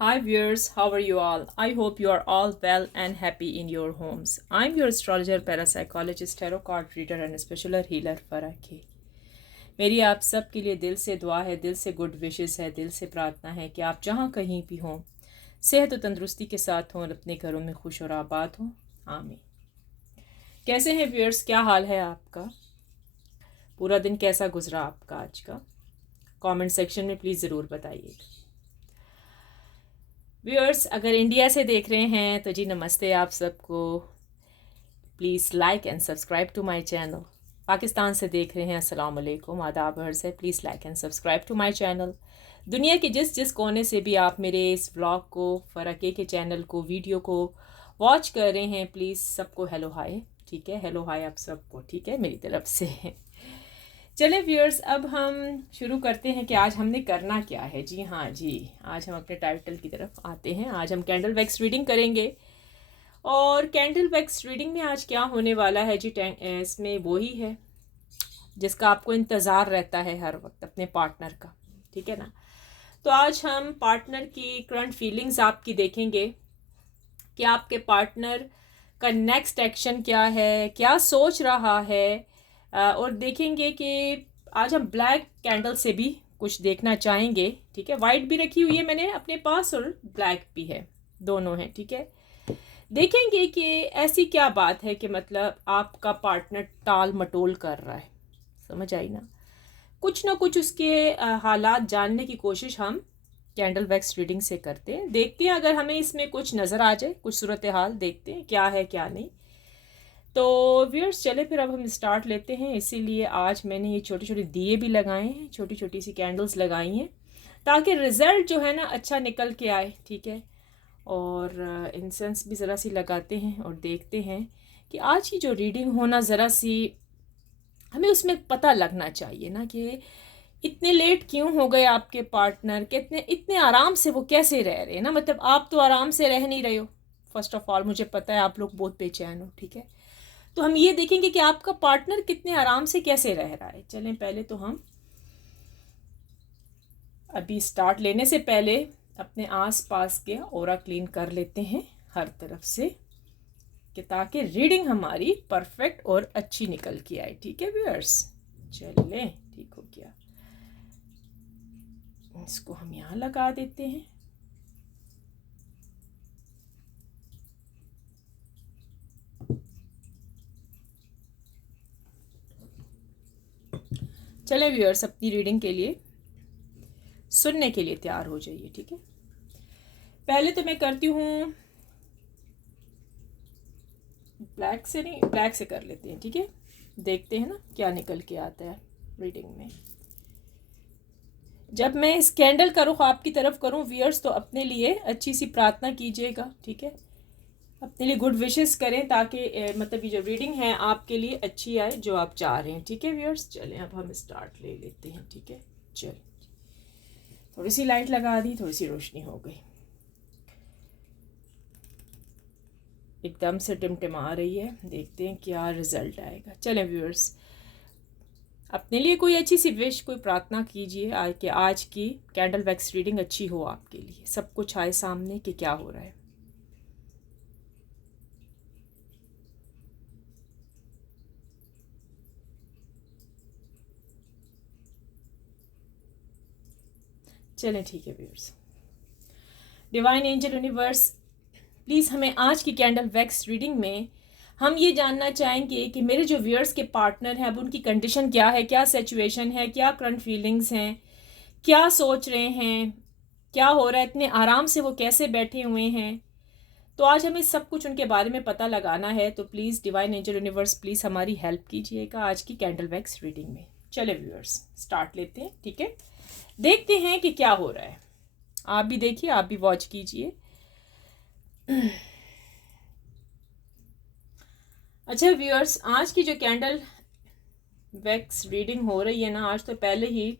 Hi viewers, how are you all? I hope you are all well and happy in your homes. I'm your astrologer, parapsychologist, tarot card reader and spiritual healer फराकी। मेरी आप सब के लिए दिल से दुआ है, दिल से गुड विशेस है, दिल से प्रार्थना है कि आप जहाँ कहीं भी हों सेहत और तंदुरुस्ती के साथ हों और अपने घरों में खुश और आबाद हों। आमीन। कैसे हैं व्यूअर्स, क्या हाल है आपका? पूरा दिन कैसा गुजरा आपका आज का? कमेंट सेक्शन में प्लीज़ ज़रूर बताइएगा। व्यूअर्स अगर इंडिया से देख रहे हैं तो जी नमस्ते आप सबको। Please like and subscribe to my channel. Pakistan से देख रहे हैं अस्सलाम वालेकुम, आदाब अर्ज़ है। Please like and subscribe to my channel. दुनिया के जिस जिस कोने से भी आप मेरे इस व्लॉग को, फ़राके के चैनल को, वीडियो को वॉच कर रहे हैं, प्लीज़ सबको हेलो हाय। ठीक है, हेलो हाय आप सबको, ठीक है, मेरी तरफ से। चले व्यूअर्स, अब हम शुरू करते हैं कि आज हमने करना क्या है। जी हाँ जी, आज हम अपने टाइटल की तरफ आते हैं। आज हम कैंडल वैक्स रीडिंग करेंगे और कैंडल वैक्स रीडिंग में आज क्या होने वाला है जी, इसमें वही है जिसका आपको इंतज़ार रहता है हर वक्त, अपने पार्टनर का। ठीक है ना? तो आज हम पार्टनर की करंट फीलिंग्स आपकी देखेंगे कि आपके पार्टनर का नेक्स्ट एक्शन क्या है, क्या सोच रहा है। और देखेंगे कि आज हम ब्लैक कैंडल से भी कुछ देखना चाहेंगे। ठीक है, वाइट भी रखी हुई है मैंने अपने पास और ब्लैक भी है, दोनों हैं। ठीक है, देखेंगे कि ऐसी क्या बात है कि मतलब आपका पार्टनर टाल मटोल कर रहा है। समझ आई ना? कुछ ना कुछ उसके हालात जानने की कोशिश हम कैंडल वैक्स रीडिंग से करते हैं। देखते हैं अगर हमें इसमें कुछ नज़र आ जाए, कुछ सूरत हाल देखते हैं क्या है क्या नहीं। तो व्यूअर्स चले फिर अब हम स्टार्ट लेते हैं। इसीलिए आज मैंने ये छोटे छोटे दिए भी लगाए हैं, छोटी छोटी सी कैंडल्स लगाई हैं ताकि रिज़ल्ट जो है ना अच्छा निकल के आए। ठीक है, और इंसेंस भी ज़रा सी लगाते हैं और देखते हैं कि आज की जो रीडिंग होना ज़रा सी हमें उसमें पता लगना चाहिए ना कि इतने लेट क्यों हो गए आपके पार्टनर, कितने इतने आराम से वो कैसे रह रहे हैं ना। मतलब आप तो आराम से रह नहीं रहे हो। फर्स्ट ऑफ ऑल मुझे पता है आप लोग बहुत बेचैन हो। ठीक है, तो हम ये देखेंगे कि आपका पार्टनर कितने आराम से कैसे रह रहा है। चलें, पहले तो हम अभी स्टार्ट लेने से पहले अपने आस पास के ऑरा क्लीन कर लेते हैं हर तरफ से, कि ताकि रीडिंग हमारी परफेक्ट और अच्छी निकल के आए। ठीक है व्यूअर्स, चलें, ठीक हो गया। इसको हम यहाँ लगा देते हैं। चले व्यूअर्स, अपनी रीडिंग के लिए सुनने के लिए तैयार हो जाइए। ठीक है, पहले तो मैं करती हूँ ब्लैक से, नहीं ब्लैक से कर लेते हैं। ठीक है, देखते हैं ना क्या निकल के आता है रीडिंग में। जब मैं इस कैंडल का रुख आपकी तरफ करूं व्यूअर्स, तो अपने लिए अच्छी सी प्रार्थना कीजिएगा। ठीक है, अपने लिए गुड विशेस करें ताकि मतलब ये जो रीडिंग है आपके लिए अच्छी आए, जो आप चाह रहे हैं। ठीक है व्यूअर्स, चलें अब हम स्टार्ट ले लेते हैं। ठीक है, चल थोड़ी सी लाइट लगा दी, थोड़ी सी रोशनी हो गई, एकदम से टिमटिमा रही है। देखते हैं क्या रिजल्ट आएगा। चलें व्यूअर्स, अपने लिए कोई अच्छी सी विश, कोई प्रार्थना कीजिए कि आज की कैंडल वैक्स रीडिंग अच्छी हो आपके लिए, सब कुछ आए सामने कि क्या हो रहा है। चलें ठीक है viewers, divine angel universe, please हमें आज की कैंडल वैक्स रीडिंग में हम ये जानना चाहेंगे कि मेरे जो व्यूअर्स के पार्टनर हैं अब उनकी कंडीशन क्या है, क्या सिचुएशन है, क्या करंट फीलिंग्स हैं, क्या सोच रहे हैं, क्या हो रहा है, इतने आराम से वो कैसे बैठे हुए हैं। तो आज हमें सब कुछ उनके बारे में पता लगाना है। तो please divine angel universe, please हमारी हेल्प कीजिएगा आज की कैंडल वैक्स रीडिंग में। चले व्यूअर्स, स्टार्ट लेते हैं। ठीक है, देखते हैं कि क्या हो रहा है। आप भी देखिए, आप भी वॉच कीजिए। अच्छा व्यूअर्स, आज की जो कैंडल वैक्स रीडिंग हो रही है ना, आज तो पहले ही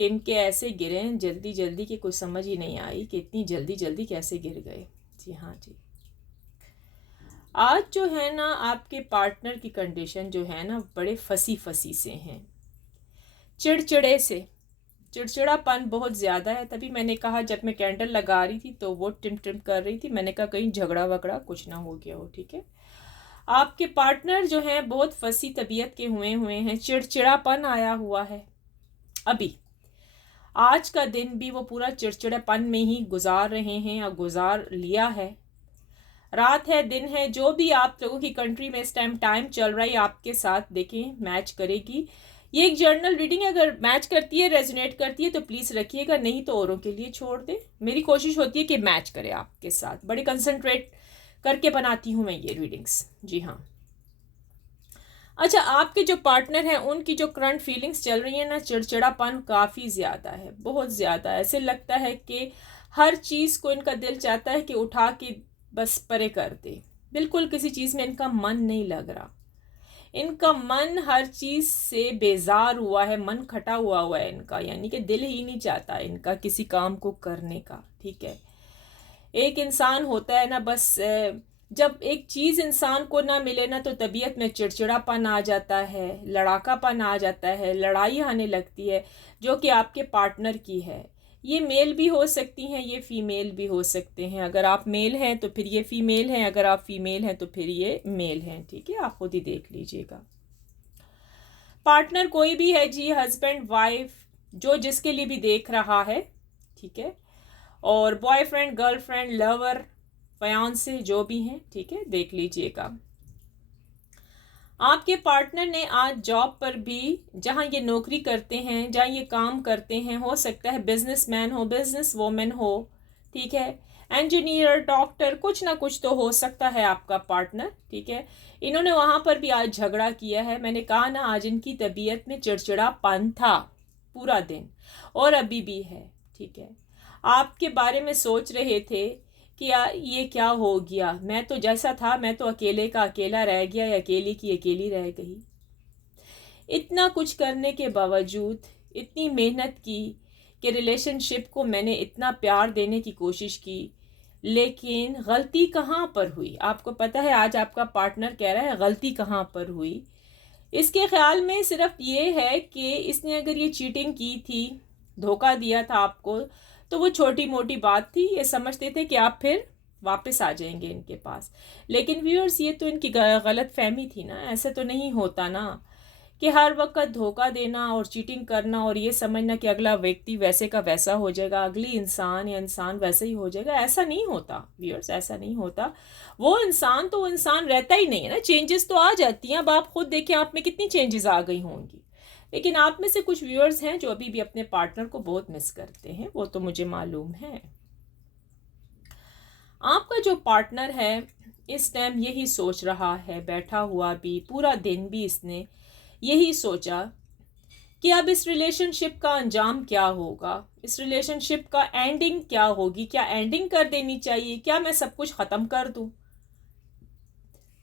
टिमके ऐसे गिरे हैं जल्दी जल्दी कि कुछ समझ ही नहीं आई कि इतनी जल्दी जल्दी कैसे गिर गए। जी हाँ जी, आज जो है ना आपके पार्टनर की कंडीशन जो है ना बड़े फंसी फंसी से हैं, चिड़चिड़े से, चिड़चिड़ापन बहुत ज़्यादा है। तभी मैंने कहा, जब मैं कैंडल लगा रही थी तो वो टिम टिम कर रही थी, मैंने कहा कहीं झगड़ा वगड़ा कुछ ना हो गया हो। ठीक है, आपके पार्टनर जो हैं बहुत फंसी तबीयत के हुए हुए हैं, चिड़चिड़ापन आया हुआ है। अभी आज का दिन भी वो पूरा चिड़चिड़ापन में ही गुजार रहे हैं या गुजार लिया है। रात है दिन है, जो भी आप लोगों की कंट्री में इस टाइम चल रहा है आपके साथ, देखें मैच करेगी। ये एक जर्नल रीडिंग है, अगर मैच करती है, रेजोनेट करती है तो प्लीज़ रखिएगा, नहीं तो औरों के लिए छोड़ दे। मेरी कोशिश होती है कि मैच करे आपके साथ, बड़ी कंसंट्रेट करके बनाती हूँ मैं ये रीडिंग्स। जी हाँ। अच्छा, आपके जो पार्टनर हैं उनकी जो करंट फीलिंग्स चल रही है ना, चिड़चिड़ापन काफ़ी ज़्यादा है, बहुत ज़्यादा। ऐसे लगता है कि हर चीज़ को इनका दिल चाहता है कि उठा के बस परे कर दे। बिल्कुल किसी चीज़ में इनका मन नहीं लग रहा, इनका मन हर चीज़ से बेजार हुआ है, मन खटा हुआ है इनका, यानी कि दिल ही नहीं चाहता इनका किसी काम को करने का। ठीक है, एक इंसान होता है ना, बस जब एक चीज़ इंसान को ना मिले ना तो तबीयत में चिड़चिड़ापन आ जाता है, लड़ाकापन आ जाता है, लड़ाई आने लगती है, जो कि आपके पार्टनर की है। ये मेल भी हो सकती हैं, ये फीमेल भी हो सकते हैं। अगर आप मेल हैं तो फिर ये फीमेल हैं, अगर आप फीमेल हैं तो फिर ये मेल हैं। ठीक है, आप खुद ही देख लीजिएगा। पार्टनर कोई भी है जी, हस्बैंड वाइफ, जो जिसके लिए भी देख रहा है। ठीक है, और बॉयफ्रेंड गर्लफ्रेंड लवर फयांसे जो भी हैं, ठीक है, देख लीजिएगा। आपके पार्टनर ने आज जॉब पर भी, जहां ये नौकरी करते हैं, जहां ये काम करते हैं, हो सकता है बिजनेसमैन हो, बिजनेस वोमेन हो, ठीक है, इंजीनियर, डॉक्टर, कुछ ना कुछ तो हो सकता है आपका पार्टनर। ठीक है, इन्होंने वहां पर भी आज झगड़ा किया है। मैंने कहा ना, आज इनकी तबीयत में चिड़चिड़ापन था पूरा दिन, और अभी भी है। ठीक है, आपके बारे में सोच रहे थे कि यार ये क्या हो गया, मैं तो जैसा था, मैं तो अकेले का अकेला रह गया या अकेली की अकेली रह गई। इतना कुछ करने के बावजूद, इतनी मेहनत की कि रिलेशनशिप को मैंने इतना प्यार देने की कोशिश की, लेकिन गलती कहाँ पर हुई? आपको पता है, आज आपका पार्टनर कह रहा है गलती कहाँ पर हुई। इसके ख्याल में सिर्फ ये है कि इसने अगर ये चीटिंग की थी, धोखा दिया था आपको, तो वो छोटी मोटी बात थी, ये समझते थे कि आप फिर वापस आ जाएंगे इनके पास। लेकिन व्यूअर्स, ये तो इनकी गलत फहमी थी ना, ऐसे तो नहीं होता ना कि हर वक्त धोखा देना और चीटिंग करना और ये समझना कि अगला व्यक्ति वैसे का वैसा हो जाएगा, अगली इंसान या इंसान वैसे ही हो जाएगा। ऐसा नहीं होता व्यूअर्स, ऐसा नहीं होता। वो इंसान तो वो इंसान रहता ही नहीं है ना, चेंजेस तो आ जाती हैं। अब आप खुद देखें, आप में कितनी चेंजेस आ गई होंगी। लेकिन आप में से कुछ व्यूअर्स हैं जो अभी भी अपने पार्टनर को बहुत मिस करते हैं, वो तो मुझे मालूम है। आपका जो पार्टनर है इस टाइम यही सोच रहा है, बैठा हुआ भी पूरा दिन भी इसने यही सोचा कि अब इस रिलेशनशिप का अंजाम क्या होगा, इस रिलेशनशिप का एंडिंग क्या होगी। क्या एंडिंग कर देनी चाहिए? क्या मैं सब कुछ ख़त्म कर दूं?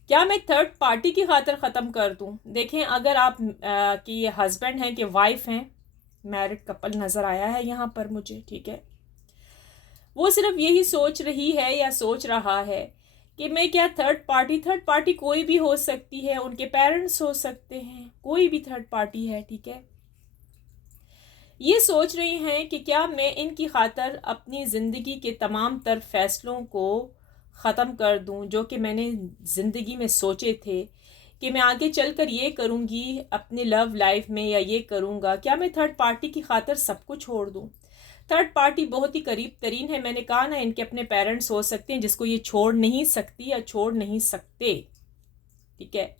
क्या मैं थर्ड पार्टी की खातिर ख़त्म कर दूं? देखें, अगर आप कि ये हस्बैंड हैं कि वाइफ हैं, मैरिड कपल नज़र आया है यहाँ पर मुझे। ठीक है, वो सिर्फ यही सोच रही है या सोच रहा है कि मैं क्या थर्ड पार्टी कोई भी हो सकती है, उनके पेरेंट्स हो सकते हैं, कोई भी थर्ड पार्टी है। ठीक है, ये सोच रही हैं कि क्या मैं इनकी खातर अपनी ज़िंदगी के तमाम तर फैसलों को ख़त्म कर दूं, जो कि मैंने ज़िंदगी में सोचे थे कि मैं आगे चलकर ये करूँगी अपनी लव लाइफ में, या ये करूँगा। क्या मैं थर्ड पार्टी की खातर सब कुछ छोड़ दूं? थर्ड पार्टी बहुत ही करीब तरीन है, मैंने कहा ना, इनके अपने पेरेंट्स हो सकते हैं जिसको ये छोड़ नहीं सकती या छोड़ नहीं सकते। ठीक है,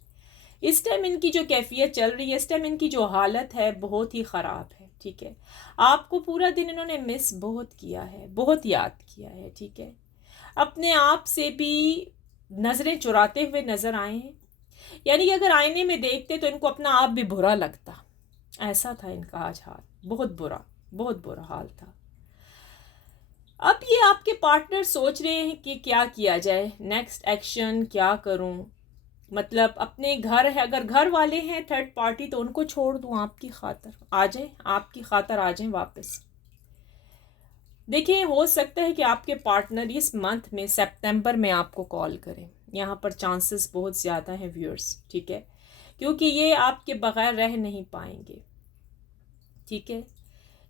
इस टाइम इनकी जो कैफियत चल रही है, इस टाइम इनकी जो हालत है बहुत ही ख़राब है। ठीक है, आपको पूरा दिन इन्होंने मिस बहुत किया है, बहुत याद किया है। ठीक है, अपने आप से भी नज़रें चुराते हुए नज़र आए हैं, यानी कि अगर आईने में देखते तो इनको अपना आप भी बुरा लगता। ऐसा था इनका आज हाल, बहुत बुरा, बहुत बुरा हाल था। अब ये आपके पार्टनर सोच रहे हैं कि क्या किया जाए, नेक्स्ट एक्शन क्या करूं। मतलब अपने घर है, अगर घर वाले हैं थर्ड पार्टी तो उनको छोड़ दूं आपकी खातर, आ जाए आपकी खातर, आ जाए वापस। देखिए, हो सकता है कि आपके पार्टनर इस मंथ में सितंबर में आपको कॉल करें, यहाँ पर चांसेस बहुत ज़्यादा हैं व्यूअर्स। ठीक है, क्योंकि ये आपके बगैर रह नहीं पाएंगे। ठीक है,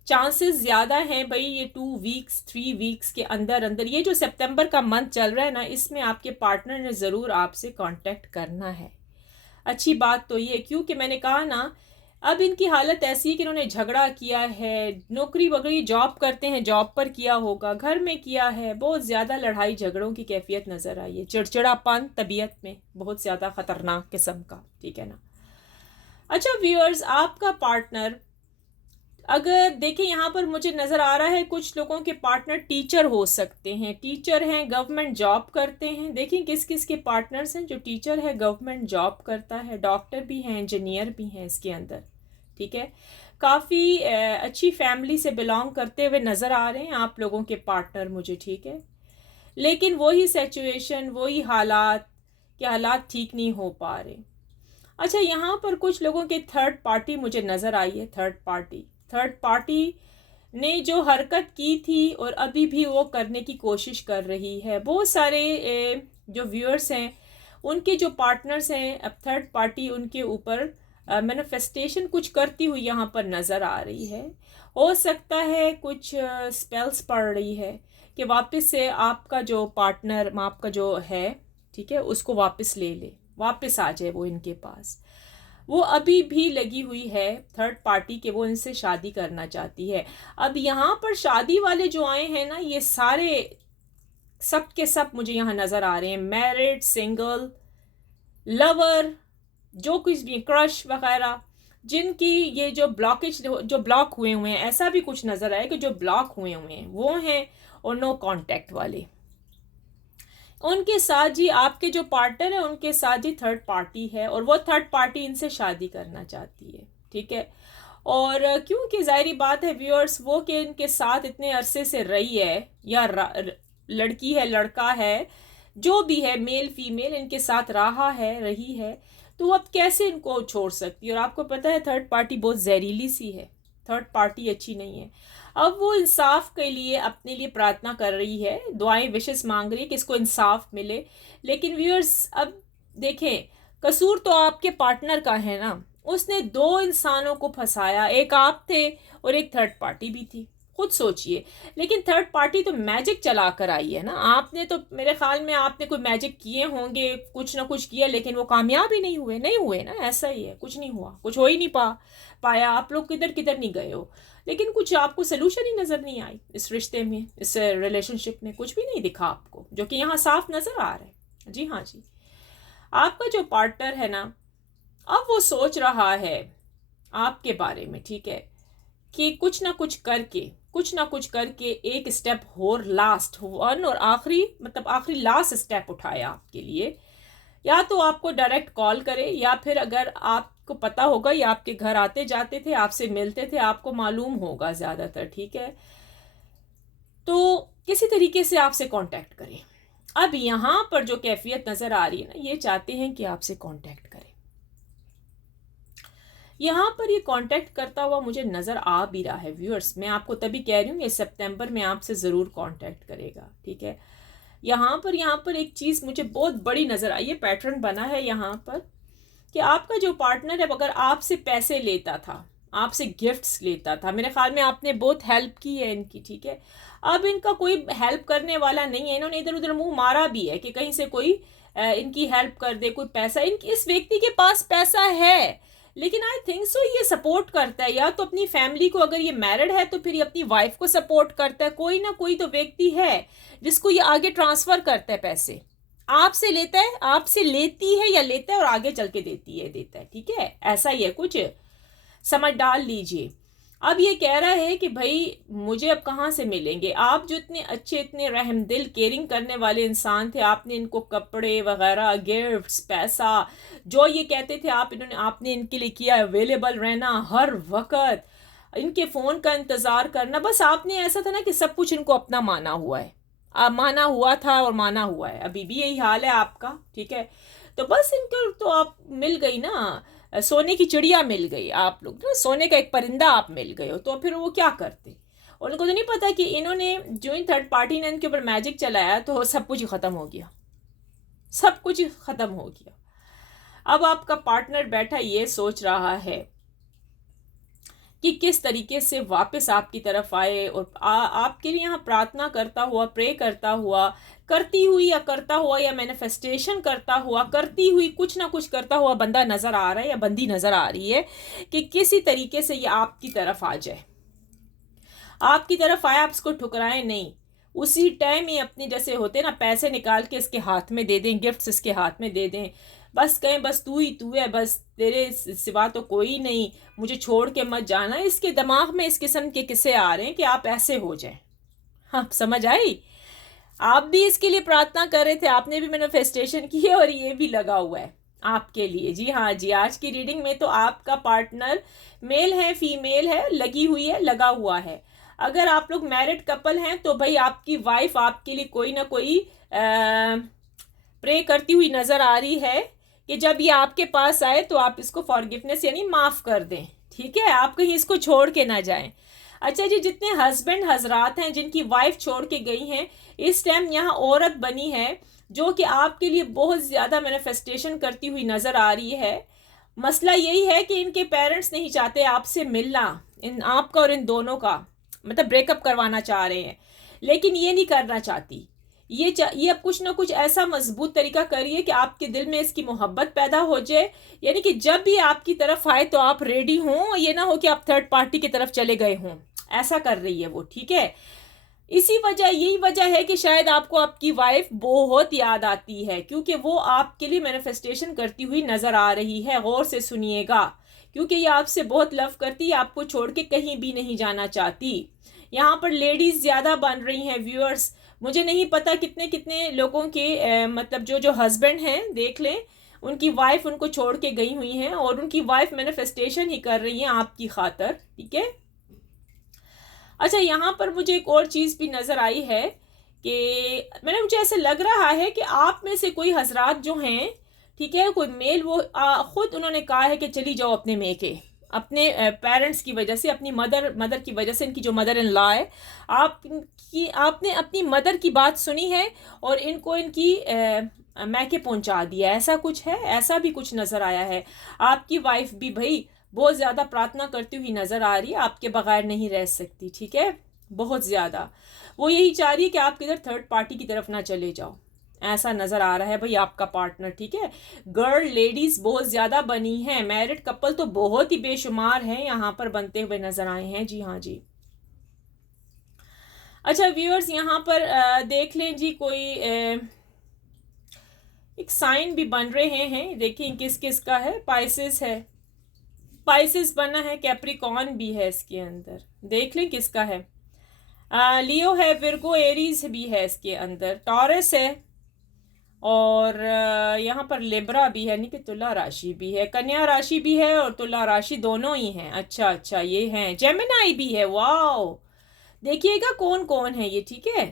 चांसेस ज़्यादा हैं भाई ये 2 वीक्स 3 वीक्स के अंदर अंदर, ये जो सितंबर का मंथ चल रहा है ना, इसमें आपके पार्टनर ने ज़रूर आपसे कांटेक्ट करना है। अच्छी बात तो ये, क्योंकि मैंने कहा ना, अब इनकी हालत ऐसी है कि इन्होंने झगड़ा किया है, नौकरी वगैरह जॉब करते हैं, जॉब पर किया होगा, घर में किया है, बहुत ज़्यादा लड़ाई झगड़ों की कैफियत नज़र आई है, चिड़चिड़ापन तबीयत में बहुत ज़्यादा ख़तरनाक किस्म का, ठीक है ना। अच्छा व्यूअर्स, आपका पार्टनर अगर देखें, यहाँ पर मुझे नज़र आ रहा है कुछ लोगों के पार्टनर टीचर हो सकते हैं, टीचर हैं, गवर्नमेंट जॉब करते हैं। देखें किस किस के पार्टनर्स हैं जो टीचर है, गवर्नमेंट जॉब करता है, डॉक्टर भी हैं, इंजीनियर भी हैं इसके अंदर, ठीक है। काफ़ी अच्छी फैमिली से बिलोंग करते हुए नज़र आ रहे हैं आप लोगों के पार्टनर मुझे, ठीक है। लेकिन वही सिचुएशन, वही हालात के हालात ठीक नहीं हो पा रहे। अच्छा, यहाँ पर कुछ लोगों के थर्ड पार्टी मुझे नज़र आई है। थर्ड पार्टी ने जो हरकत की थी और अभी भी वो करने की कोशिश कर रही है। बहुत सारे जो व्यूअर्स हैं उनके जो पार्टनर्स हैं, अब थर्ड पार्टी उनके ऊपर मैनिफेस्टेशन कुछ करती हुई यहाँ पर नज़र आ रही है। हो सकता है कुछ स्पेल्स पड़ रही है कि वापस से आपका जो पार्टनर, आपका जो है, ठीक है, उसको वापस ले ले, वापस आ जाए वो इनके पास। वो अभी भी लगी हुई है थर्ड पार्टी के, वो इनसे शादी करना चाहती है। अब यहाँ पर शादी वाले जो आए हैं ना, ये सारे सब के सब मुझे यहाँ नज़र आ रहे हैं, मैरिड, सिंगल, लवर, जो कुछ भी, क्रश वगैरह, जिनकी ये जो ब्लॉकेज, जो ब्लॉक हुए हुए हैं, ऐसा भी कुछ नज़र आया कि जो ब्लॉक हुए हुए हैं वो हैं, और नो कांटेक्ट वाले, उनके साथ जी आपके जो पार्टनर है उनके साथ जी थर्ड पार्टी है, और वो थर्ड पार्टी इनसे शादी करना चाहती है, ठीक है। और क्योंकि ज़ाहिरी बात है व्यूअर्स, वो कि इनके साथ इतने अरसे से रही है, या लड़की है, लड़का है, जो भी है, मेल फीमेल इनके साथ रहा है, रही है, तो अब कैसे इनको छोड़ सकती है। और आपको पता है थर्ड पार्टी बहुत जहरीली सी है, थर्ड पार्टी अच्छी नहीं है। अब वो इंसाफ के लिए अपने लिए प्रार्थना कर रही है, दुआएं, विशेष मांग रही है कि इसको इंसाफ मिले। लेकिन व्यूअर्स, अब देखें, कसूर तो आपके पार्टनर का है ना, उसने दो इंसानों को फंसाया, एक आप थे और एक थर्ड पार्टी भी थी, खुद सोचिए। लेकिन थर्ड पार्टी तो मैजिक चला कर आई है ना, आपने तो मेरे ख्याल में आपने कोई मैजिक किए होंगे, कुछ ना कुछ किया, लेकिन वो कामयाब ही नहीं हुए ना, ऐसा ही है, कुछ नहीं हुआ, कुछ हो ही नहीं पाया। आप लोग किधर किधर नहीं गए हो, लेकिन कुछ आपको सोल्यूशन ही नज़र नहीं आई इस रिश्ते में, इस रिलेशनशिप में कुछ भी नहीं दिखा आपको, जो कि यहाँ साफ नज़र आ रहा है। जी हाँ जी, आपका जो पार्टनर है ना, अब वो सोच रहा है आपके बारे में, ठीक है, कि कुछ ना कुछ करके एक स्टेप और लास्ट वन और आखिरी, मतलब आखिरी लास्ट स्टेप उठाए आपके लिए। या तो आपको डायरेक्ट कॉल करे, या फिर अगर आपको पता होगा, या आपके घर आते जाते थे, आपसे मिलते थे, आपको मालूम होगा ज़्यादातर, ठीक है, तो किसी तरीके से आपसे कांटेक्ट करें। अब यहाँ पर जो कैफियत नज़र आ रही है ना, ये चाहते हैं कि आपसे कांटेक्ट करें। यहाँ पर ये कांटेक्ट करता हुआ मुझे नज़र आ भी रहा है व्यूअर्स, मैं आपको तभी कह रही हूँ ये सितंबर में आपसे ज़रूर कांटेक्ट करेगा, ठीक है। यहाँ पर एक चीज़ मुझे बहुत बड़ी नज़र आई है, पैटर्न बना है यहाँ पर, कि आपका जो पार्टनर है अगर आपसे पैसे लेता था, आपसे गिफ्ट्स लेता था, मेरे ख्याल में आपने बहुत हेल्प की है इनकी, ठीक है। अब इनका कोई हेल्प करने वाला नहीं है, इन्होंने इधर उधर मुंह मारा भी है कि कहीं से कोई इनकी हेल्प कर दे, कोई पैसा, इस व्यक्ति के पास पैसा है, लेकिन आई थिंक सो ये सपोर्ट करता है, या तो अपनी फैमिली को, अगर ये मैरिड है तो फिर ये अपनी वाइफ को सपोर्ट करता है, कोई ना कोई तो व्यक्ति है जिसको ये आगे ट्रांसफ़र करता है पैसे, आपसे लेता है, आपसे लेती है या लेता है और आगे चल के देता है, ठीक है, ऐसा ही है कुछ, समझ डाल लीजिए। अब ये कह रहा है कि भाई मुझे अब कहाँ से मिलेंगे, आप जो इतने अच्छे, इतने रहमदिल, केयरिंग करने वाले इंसान थे, आपने इनको कपड़े वगैरह, गिफ्ट्स, पैसा, जो ये कहते थे आपने इनके लिए किया, अवेलेबल रहना हर वक्त, इनके फ़ोन का इंतज़ार करना, बस आपने ऐसा था ना कि सब कुछ इनको अपना माना हुआ है, माना हुआ था और माना हुआ है, अभी भी यही हाल है आपका, ठीक है। तो बस इनको तो आप मिल गई ना, सोने की चिड़िया मिल गई, आप लोग ना सोने का एक परिंदा आप मिल गए हो, तो फिर वो क्या करते। उनको तो नहीं पता कि इन्होंने जो इन थर्ड पार्टी ने इनके ऊपर मैजिक चलाया, तो सब कुछ ख़त्म हो गया, सब कुछ ख़त्म हो गया। अब आपका पार्टनर बैठा ये सोच रहा है कि किस तरीके से वापस आपकी तरफ आए और आपके लिए यहाँ प्रार्थना करता हुआ, प्रे करता हुआ, करती हुई या करता हुआ या मैनिफेस्टेशन करता हुआ, करती हुई कुछ ना कुछ करता हुआ बंदा नज़र आ रहा है या बंदी नज़र आ रही है कि किसी तरीके से ये आपकी तरफ आ जाए, आपकी तरफ आए, आप इसको ठुकराएं नहीं। उसी टाइम ये अपने जैसे होते ना पैसे निकाल के इसके हाथ में दे दें, गिफ्ट्स इसके हाथ में दे दें, बस कहें बस तू ही तू है, बस तेरे सिवा तो कोई नहीं, मुझे छोड़ के मत जाना। इसके दिमाग में इस किस्म के किस्से आ रहे हैं कि आप ऐसे हो जाएं। हाँ, समझ आई? आप भी इसके लिए प्रार्थना कर रहे थे, आपने भी मैनिफेस्टेशन की है और ये भी लगा हुआ है आपके लिए। जी हाँ जी, आज की रीडिंग में तो आपका पार्टनर मेल है, फीमेल है, लगी हुई है, लगा हुआ है। अगर आप लोग मैरिड कपल हैं तो भाई आपकी वाइफ आपके लिए कोई ना कोई प्रे करती हुई नजर आ रही है कि जब ये आपके पास आए तो आप इसको फॉरगिवनेस यानी माफ कर दें। ठीक है, आप कहीं इसको छोड़ के ना जाएं। अच्छा जी, जितने हस्बैंड हजरात हैं जिनकी वाइफ छोड़ के गई हैं, इस टाइम यहाँ औरत बनी है जो कि आपके लिए बहुत ज़्यादा मैनिफेस्टेशन करती हुई नज़र आ रही है। मसला यही है कि इनके पेरेंट्स नहीं चाहते आपसे मिलना, इन आपका और इन दोनों का, मतलब ब्रेकअप करवाना चाह रहे हैं, लेकिन ये नहीं करना चाहती। ये अब कुछ ना कुछ ऐसा मजबूत तरीका करिए कि आपके दिल में इसकी मोहब्बत पैदा हो जाए, यानी कि जब भी आपकी तरफ आए तो आप रेडी हों, ये ना हो कि आप थर्ड पार्टी की तरफ चले गए हों। ऐसा कर रही है वो, ठीक है। यही वजह है कि शायद आपको आपकी वाइफ बहुत याद आती है, क्योंकि वो आपके लिए मैनिफेस्टेशन करती हुई नजर आ रही है। गौर से सुनिएगा, क्योंकि ये आपसे बहुत लव करती है, आपको छोड़ के कहीं भी नहीं जाना चाहती। यहाँ पर लेडीज ज्यादा बन रही हैं व्यूअर्स। मुझे नहीं पता कितने कितने लोगों के मतलब जो जो हस्बैंड हैं, देख लें, उनकी वाइफ उनको छोड़ के गई हुई हैं और उनकी वाइफ मैनिफेस्टेशन ही कर रही है आपकी खातर। ठीक है। अच्छा, यहाँ पर मुझे एक और चीज़ भी नज़र आई है कि मुझे ऐसे लग रहा है कि आप में से कोई हजरात जो हैं, ठीक है, कोई मेल, वो खुद उन्होंने कहा है कि चली जाओ अपने मेके, अपने पेरेंट्स की वजह से, अपनी मदर की वजह से, इनकी जो मदर इन लॉ है, आपने अपनी मदर की बात सुनी है और इनको इनकी मैके पहुंचा दिया। ऐसा कुछ है, ऐसा भी कुछ नज़र आया है। आपकी वाइफ भी भाई बहुत ज़्यादा प्रार्थना करती हुई नज़र आ रही है, आपके बगैर नहीं रह सकती। ठीक है, बहुत ज़्यादा वो यही चाह रही है कि आप किधर थर्ड पार्टी की तरफ ना चले जाओ। ऐसा नज़र आ रहा है भाई आपका पार्टनर। ठीक है, गर्ल लेडीज़ बहुत ज़्यादा बनी हैं, मैरिड कपल तो बहुत ही बेशुमार हैं यहाँ पर बनते हुए नज़र आए हैं। जी हाँ जी। अच्छा व्यूअर्स, यहाँ पर देख लें जी, कोई एक साइन भी बन रहे हैं, देखिए किस किस का है। पाइसेस है, पाइसेस बना है, कैप्रिकॉन भी है इसके अंदर, देख लें किसका है। लियो है, विर्गो एरीज भी है इसके अंदर, टॉरस है, और यहाँ पर लिब्रा भी है, यानी कि तुला राशि भी है, कन्या राशि भी है और तुला राशि दोनों ही हैं। अच्छा अच्छा, ये हैं, जेमिनाई भी है। वाओ, देखिएगा कौन कौन है ये। ठीक है,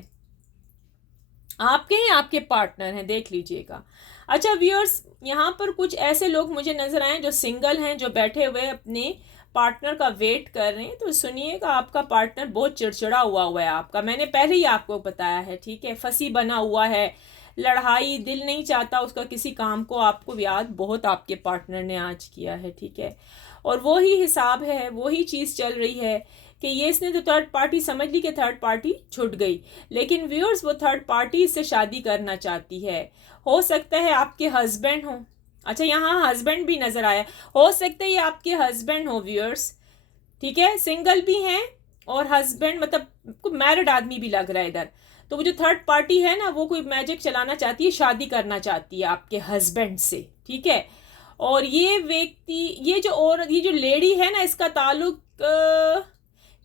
आपके हैं, आपके पार्टनर हैं, देख लीजिएगा। अच्छा व्यूअर्स, यहाँ पर कुछ ऐसे लोग मुझे नजर आए जो सिंगल हैं, जो बैठे हुए अपने पार्टनर का वेट कर रहे हैं। तो सुनिएगा, आपका पार्टनर बहुत चिड़चिड़ा हुआ है आपका, मैंने पहले ही आपको बताया है। ठीक है, फंसी बना हुआ है, लड़ाई, दिल नहीं चाहता उसका किसी काम को। आपको याद बहुत आपके पार्टनर ने आज किया है। ठीक है, और वो ही हिसाब है, वो ही चीज़ चल रही है कि ये इसने तो थर्ड पार्टी समझ ली कि थर्ड पार्टी छूट गई, लेकिन व्यूअर्स वो थर्ड पार्टी इससे शादी करना चाहती है। हो सकता है आपके हस्बैंड हो। अच्छा, यहाँ हस्बैंड भी नजर आया, हो सकता है ये आपके हस्बैंड हो व्यूअर्स। ठीक है, सिंगल भी हैं और हस्बैंड, मतलब कोई मैरिड आदमी भी लग रहा है इधर। तो वो जो थर्ड पार्टी है ना, वो कोई मैजिक चलाना चाहती है, शादी करना चाहती है आपके हस्बैंड से। ठीक है, और ये व्यक्ति, ये जो लेडी है ना, इसका ताल्लुक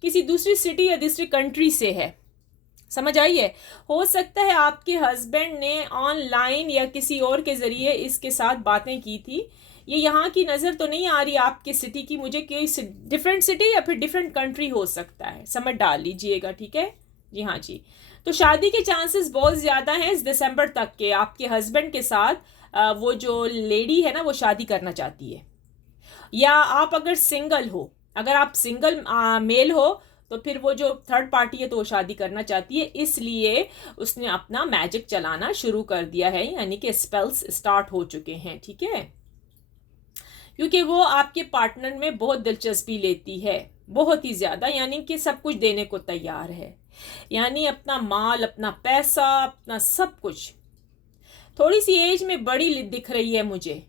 किसी दूसरी सिटी या दूसरी कंट्री से है। समझ आई है? हो सकता है आपके हस्बैंड ने ऑनलाइन या किसी और के जरिए इसके साथ बातें की थी। ये यहाँ की नज़र तो नहीं आ रही आपके सिटी की मुझे, कि डिफरेंट सिटी या फिर डिफरेंट कंट्री हो सकता है, समझ डाल लीजिएगा। ठीक है जी, हाँ जी। तो शादी के चांसेस बहुत ज़्यादा हैं इस दिसंबर तक के आपके हस्बैंड के साथ। वो जो लेडी है ना, वो शादी करना चाहती है। या आप अगर सिंगल हो, अगर आप सिंगल मेल हो, तो फिर वो जो थर्ड पार्टी है तो वो शादी करना चाहती है, इसलिए उसने अपना मैजिक चलाना शुरू कर दिया है, यानी कि स्पेल्स स्टार्ट हो चुके हैं। ठीक है, क्योंकि वो आपके पार्टनर में बहुत दिलचस्पी लेती है, बहुत ही ज़्यादा, यानी कि सब कुछ देने को तैयार है, यानी अपना माल, अपना पैसा, अपना सब कुछ। थोड़ी सी एज में बड़ी दिख रही है मुझे,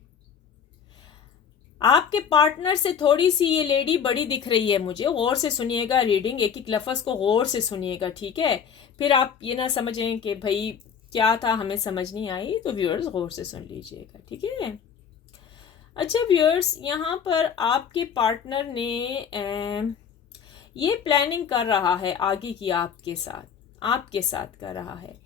आपके पार्टनर से थोड़ी सी ये लेडी बड़ी दिख रही है मुझे। गौर से सुनिएगा रीडिंग, एक एक लफ्ज़ को गौर से सुनिएगा, ठीक है? फिर आप ये ना समझें कि भाई क्या था, हमें समझ नहीं आई, तो व्यूअर्स गौर से सुन लीजिएगा, ठीक है? अच्छा व्यूअर्स, यहाँ पर आपके पार्टनर ने ये प्लानिंग कर रहा है आगे की आपके साथ कर रहा है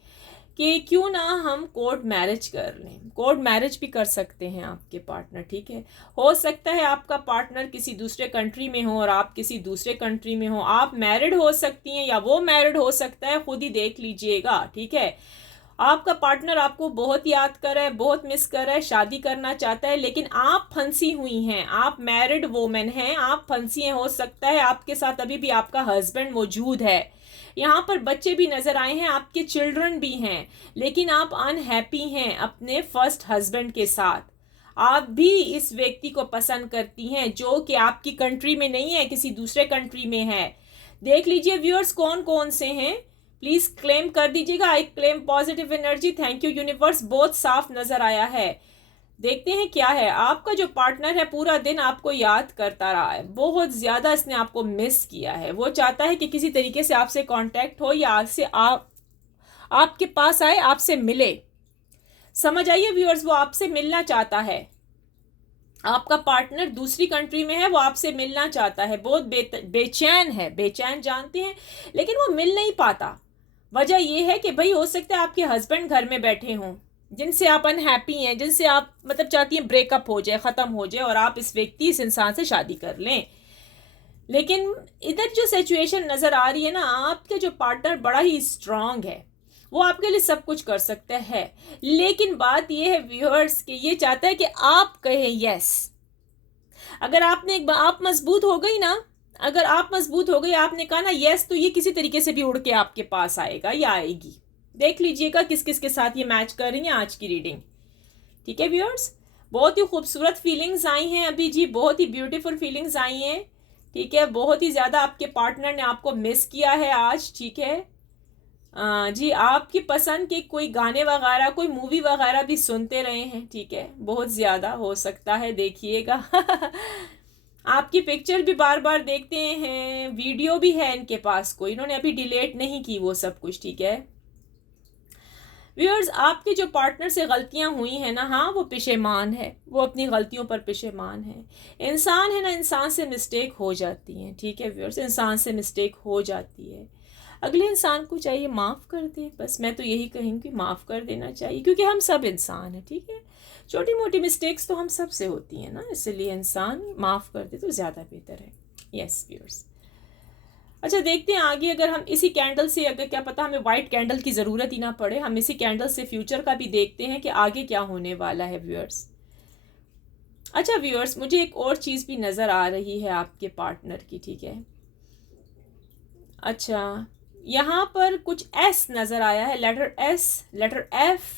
कि क्यों ना हम कोर्ट मैरिज कर लें। कोर्ट मैरिज भी कर सकते हैं आपके पार्टनर, ठीक है? हो सकता है आपका पार्टनर किसी दूसरे कंट्री में हो और आप किसी दूसरे कंट्री में हो, आप मैरिड हो सकती हैं या वो मैरिड हो सकता है, खुद ही देख लीजिएगा, ठीक है? आपका पार्टनर आपको बहुत याद कर रहा है, बहुत मिस कर रहा है, शादी करना चाहता है, लेकिन आप फंसी हुई हैं, आप मैरिड वोमेन हैं, आप फंसी हैं। हो सकता है आपके साथ अभी भी आपका हस्बैंड मौजूद है, यहाँ पर बच्चे भी नजर आए हैं, आपके चिल्ड्रन भी हैं, लेकिन आप अनहैप्पी हैं अपने फर्स्ट हस्बैंड के साथ। आप भी इस व्यक्ति को पसंद करती हैं जो कि आपकी कंट्री में नहीं है, किसी दूसरे कंट्री में है। देख लीजिए व्यूअर्स कौन कौन से हैं, प्लीज क्लेम कर दीजिएगा। I claim positive energy, thank you universe, बहुत साफ नजर आया है। देखते हैं क्या है। आपका जो पार्टनर है पूरा दिन आपको याद करता रहा है, बहुत ज्यादा इसने आपको मिस किया है। वो चाहता है कि किसी तरीके से आपसे कांटेक्ट हो या आपके पास आए, आपसे मिले। समझ आइए व्यूअर्स, वो आपसे मिलना चाहता है। आपका पार्टनर दूसरी कंट्री में है, वो आपसे मिलना चाहता है, बहुत बेचैन है। बेचैन जानते हैं, लेकिन वो मिल नहीं पाता। वजह यह है कि भाई हो सकता है आपके हस्बैंड घर में बैठे हों, जिनसे आप अनहैप्पी हैं, जिनसे आप मतलब चाहती हैं ब्रेकअप हो जाए, ख़त्म हो जाए और आप इस इंसान से शादी कर लें। लेकिन इधर जो सिचुएशन नज़र आ रही है ना, आपका जो पार्टनर बड़ा ही स्ट्रांग है, वो आपके लिए सब कुछ कर सकता है। लेकिन बात यह है व्यूअर्स कि ये चाहता है कि आप कहें यस। अगर आप मजबूत हो गई ना, अगर आप मजबूत हो गई, आपने कहा ना यस, तो ये किसी तरीके से भी उड़ के आपके पास आएगा या आएगी। देख लीजिएगा किस किस के साथ ये मैच कर रही है आज की रीडिंग, ठीक है व्यूअर्स? बहुत ही खूबसूरत फीलिंग्स आई हैं अभी जी, बहुत ही ब्यूटीफुल फीलिंग्स आई हैं, ठीक है? बहुत ही ज़्यादा आपके पार्टनर ने आपको मिस किया है आज, ठीक है? जी, आपकी पसंद के कोई गाने वगैरह, कोई मूवी वगैरह भी सुनते रहे हैं, ठीक है? बहुत ज़्यादा हो सकता है, देखिएगा। आपकी पिक्चर भी बार बार देखते हैं, वीडियो भी है इनके पास, कोई इन्होंने अभी डिलीट नहीं की वो सब कुछ, ठीक है व्यूअर्स? आपके जो पार्टनर से गलतियां हुई हैं ना, हाँ वो पेशेमान है, वो अपनी गलतियों पर पेशेमान है। इंसान है ना, इंसान से मिस्टेक हो जाती है, ठीक है व्यूअर्स? इंसान से मिस्टेक हो जाती है, अगले इंसान को चाहिए माफ़ कर दे। बस मैं तो यही कहूँगी, माफ़ कर देना चाहिए, क्योंकि हम सब इंसान हैं, ठीक है? छोटी मोटी मिस्टेक्स तो हम सब से होती हैं ना, इसलिए इंसान माफ़ कर दे तो ज़्यादा बेहतर है। यस व्यूअर्स, अच्छा देखते हैं आगे। अगर हम इसी कैंडल से, अगर क्या पता हमें वाइट कैंडल की ज़रूरत ही ना पड़े, हम इसी कैंडल से फ्यूचर का भी देखते हैं कि आगे क्या होने वाला है व्यूअर्स। अच्छा व्यूअर्स, मुझे एक और चीज़ भी नज़र आ रही है आपके पार्टनर की, ठीक है? अच्छा, यहाँ पर कुछ एस नज़र आया है, letter S, letter F,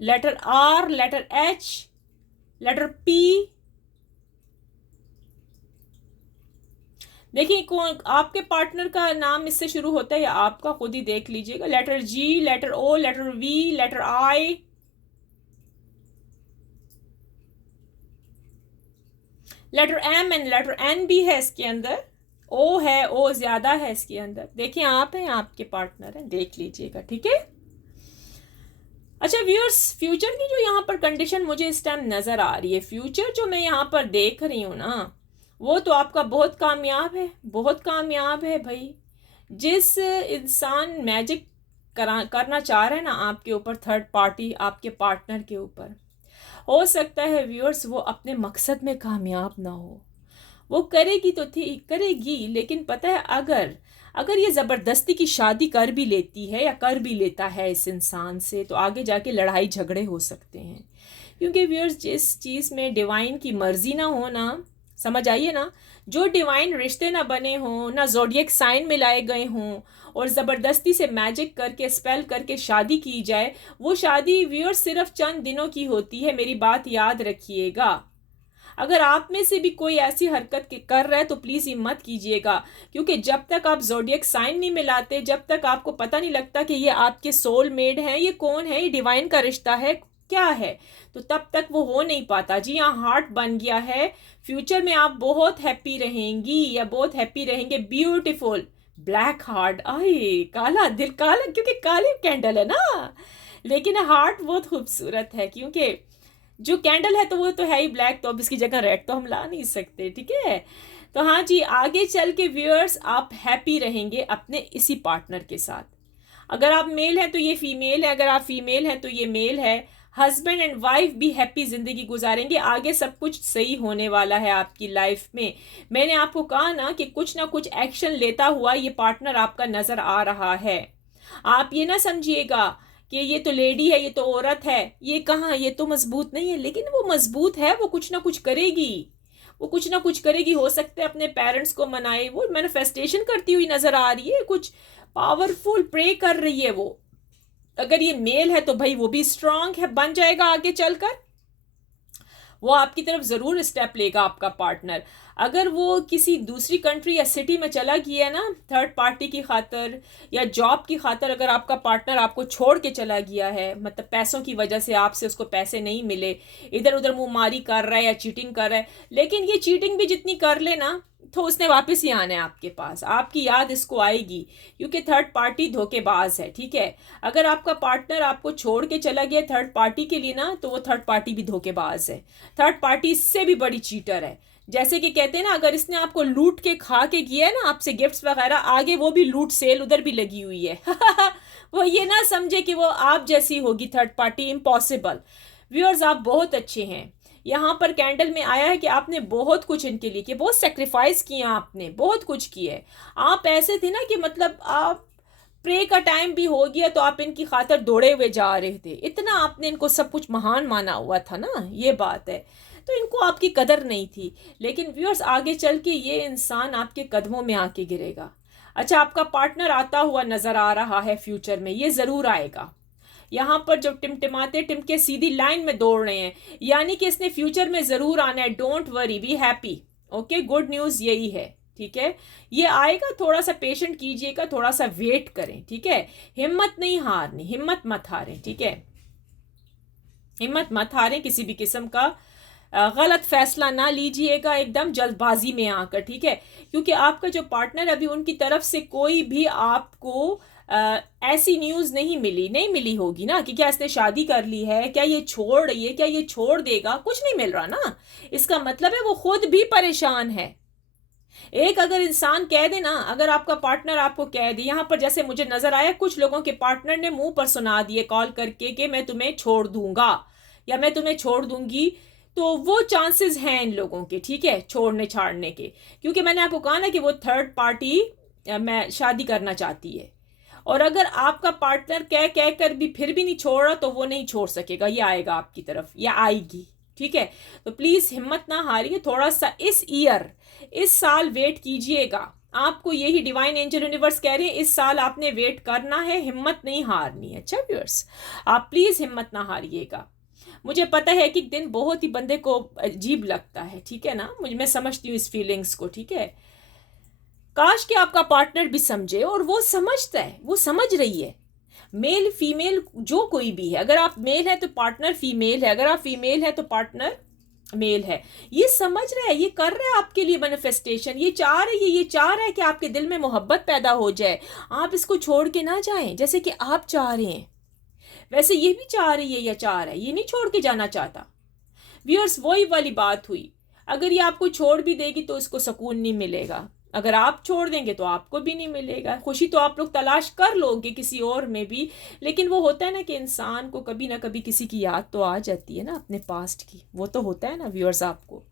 letter R, letter H, letter P. देखिए कौन आपके पार्टनर का नाम इससे शुरू होता है या आपका, खुद ही देख लीजिएगा। Letter G, letter O, letter V, letter I, letter M and letter N भी है इसके अंदर। ओ है, ओ ज्यादा है इसके अंदर। देखिए आप हैं, आपके पार्टनर हैं, देख लीजिएगा, ठीक है? अच्छा व्यूअर्स, फ्यूचर की जो यहाँ पर कंडीशन मुझे इस टाइम नज़र आ रही है, फ्यूचर जो मैं यहाँ पर देख रही हूँ ना, वो तो आपका बहुत कामयाब है, बहुत कामयाब है भाई। जिस इंसान मैजिक करना चाह रहा है ना आपके ऊपर, थर्ड पार्टी आपके पार्टनर के ऊपर, हो सकता है व्यूअर्स वो अपने मकसद में कामयाब ना हो। वो करेगी तो ठीक करेगी, लेकिन पता है अगर अगर ये ज़बरदस्ती की शादी कर भी लेती है या कर भी लेता है इस इंसान से, तो आगे जाके लड़ाई झगड़े हो सकते हैं। क्योंकि व्यूअर्स, जिस चीज़ में डिवाइन की मर्जी ना हो ना, समझ आइए ना, जो डिवाइन रिश्ते ना बने हों, ना ज़ोडिएक साइन मिलाए गए हों, और ज़बरदस्ती से मैजिक करके, स्पेल करके शादी की जाए, वो शादी व्यूअर्स सिर्फ चंद दिनों की होती है, मेरी बात याद रखिएगा। अगर आप में से भी कोई ऐसी हरकत कर रहा है तो प्लीज़ ये मत कीजिएगा, क्योंकि जब तक आप ज़ोडिएक साइन नहीं मिलाते, जब तक आपको पता नहीं लगता कि ये आपके सोलमेट हैं, ये कौन है, ये डिवाइन का रिश्ता है क्या है, तो तब तक वो हो नहीं पाता। जी हाँ, हार्ट बन गया है, फ्यूचर में आप बहुत हैप्पी रहेंगी या बहुत हैप्पी रहेंगे। ब्यूटीफुल ब्लैक हार्ट, आए काला दिल, काला क्योंकि काली कैंडल है ना, लेकिन हार्ट बहुत खूबसूरत है, क्योंकि जो कैंडल है तो वो तो है ही ब्लैक, तो अब इसकी जगह रेड तो हम ला नहीं सकते, ठीक है। तो हाँ जी, आगे चल के व्यूअर्स आप हैप्पी रहेंगे अपने इसी पार्टनर के साथ। अगर आप मेल हैं तो ये फीमेल है, अगर आप फीमेल हैं तो ये मेल है। हस्बैंड एंड वाइफ भी हैप्पी ज़िंदगी गुजारेंगे, आगे सब कुछ सही होने वाला है आपकी लाइफ में। मैंने आपको कहा ना कि कुछ ना कुछ एक्शन लेता हुआ ये पार्टनर आपका नज़र आ रहा है। आप ये ना समझिएगा कि ये तो लेडी है, ये तो औरत है, ये कहाँ, ये तो मजबूत नहीं है, लेकिन वो मजबूत है, वो कुछ ना कुछ करेगी, वो कुछ ना कुछ करेगी। हो सकता है अपने पेरेंट्स को मनाए, वो मैनिफेस्टेशन करती हुई नजर आ रही है, कुछ पावरफुल प्रे कर रही है वो। अगर ये मेल है तो भाई वो भी स्ट्रांग है, बन जाएगा आगे चलकर, वो आपकी तरफ ज़रूर स्टेप लेगा आपका पार्टनर। अगर वो किसी दूसरी कंट्री या सिटी में चला गया ना थर्ड पार्टी की खातर या जॉब की खातर, अगर आपका पार्टनर आपको छोड़ के चला गया है, मतलब पैसों की वजह से आपसे उसको पैसे नहीं मिले, इधर उधर मुंहमारी कर रहा है या चीटिंग कर रहा है, लेकिन ये चीटिंग भी जितनी कर ले ना तो उसने वापस ही आना है आपके पास, आपकी याद इसको आएगी, क्योंकि थर्ड पार्टी धोखेबाज है, ठीक है। अगर आपका पार्टनर आपको छोड़ के चला गया थर्ड पार्टी के लिए ना, तो वो थर्ड पार्टी भी धोखेबाज है, थर्ड पार्टी इससे भी बड़ी चीटर है। जैसे कि कहते हैं ना, अगर इसने आपको लूट के खा के किया है ना आपसे गिफ्ट्स वगैरह, आगे वो भी लूट सेल उधर भी लगी हुई है वो ये ना समझे कि वो आप जैसी होगी थर्ड पार्टी, इम्पॉसिबल। व्यूअर्स आप बहुत अच्छे हैं, यहाँ पर कैंडल में आया है कि आपने बहुत कुछ इनके लिए किया, बहुत सेक्रीफाइस किया, आपने बहुत कुछ किया है। आप ऐसे थे ना कि मतलब आप प्रे का टाइम भी हो गया तो आप इनकी खातर दौड़े हुए जा रहे थे, इतना आपने इनको सब कुछ महान माना हुआ था ना, ये बात है। तो इनको आपकी कदर नहीं थी, लेकिन व्यूअर्स आगे चल के ये इंसान आपके कदमों में आके गिरेगा। अच्छा, आपका पार्टनर आता हुआ नजर आ रहा है फ्यूचर में, ये जरूर आएगा। यहाँ पर जब टिमटिमाते टिमके सीधी लाइन में दौड़ रहे हैं, यानी कि इसने फ्यूचर में जरूर आना है। Don't worry, be happy, okay. Good news यही है, ठीक है। ये आएगा, थोड़ा सा पेशेंट कीजिएगा, थोड़ा सा वेट करें, ठीक है। हिम्मत नहीं हारनी, हिम्मत मत हारें, ठीक है। हिम्मत मत हारें, किसी भी किस्म का गलत फैसला ना लीजिएगा एकदम जल्दबाजी में आकर, ठीक है। क्योंकि आपका जो पार्टनर अभी उनकी तरफ से कोई भी आपको ऐसी न्यूज़ नहीं मिली, नहीं मिली होगी ना कि क्या इसने शादी कर ली है, क्या ये छोड़ रही है, क्या ये छोड़ देगा, कुछ नहीं मिल रहा ना। इसका मतलब है वो खुद भी परेशान है। एक अगर इंसान कह दे ना, अगर आपका पार्टनर आपको कह दे, यहाँ पर जैसे मुझे नजर आया कुछ लोगों के पार्टनर ने मुंह पर सुना दिए कॉल करके कि मैं तुम्हें छोड़ दूंगा या मैं तुम्हें छोड़ दूंगी, तो वो चांसेस हैं इन लोगों के, ठीक है, छोड़ने छाड़ने के। क्योंकि मैंने आपको कहा ना कि वो थर्ड पार्टी मैं शादी करना चाहती है, और अगर आपका पार्टनर कह कह कर भी फिर भी नहीं छोड़ रहा तो वो नहीं छोड़ सकेगा, ये आएगा आपकी तरफ या आएगी, ठीक है। तो प्लीज हिम्मत ना हारिए, थोड़ा सा इस ईयर, इस साल वेट कीजिएगा। आपको यही डिवाइन एंजल यूनिवर्स कह रहे हैं, इस साल आपने वेट करना है, हिम्मत नहीं हारनी है। अच्छा व्यूअर्स, आप प्लीज हिम्मत ना हारिएगा। मुझे पता है कि दिन बहुत ही बंदे को अजीब लगता है, ठीक है ना, मैं समझती हूँ इस फीलिंग्स को, ठीक है। काश कि आपका पार्टनर भी समझे, और वो समझता है, वो समझ रही है। मेल फीमेल जो कोई भी है, अगर आप मेल है तो पार्टनर फीमेल है, अगर आप फीमेल है तो पार्टनर मेल है, ये समझ रहा है, ये कर रहा है आपके लिए मैनिफेस्टेशन, ये चाह रही है, ये चाह रहा है कि आपके दिल में मोहब्बत पैदा हो जाए, आप इसको छोड़ के ना जाएं, जैसे कि आप चाह रहे हैं वैसे ये भी चाह रही है या चाह रहा है, ये नहीं छोड़ के जाना चाहता। व्यूअर्स वही वाली बात हुई, अगर ये आपको छोड़ भी देगी तो इसको सुकून नहीं मिलेगा, अगर आप छोड़ देंगे तो आपको भी नहीं मिलेगा। खुशी तो आप लोग तलाश कर लोगे किसी और में भी, लेकिन वो होता है ना कि इंसान को कभी ना कभी किसी की याद तो आ जाती है ना अपने पास्ट की, वो तो होता है ना व्यूअर्स, आपको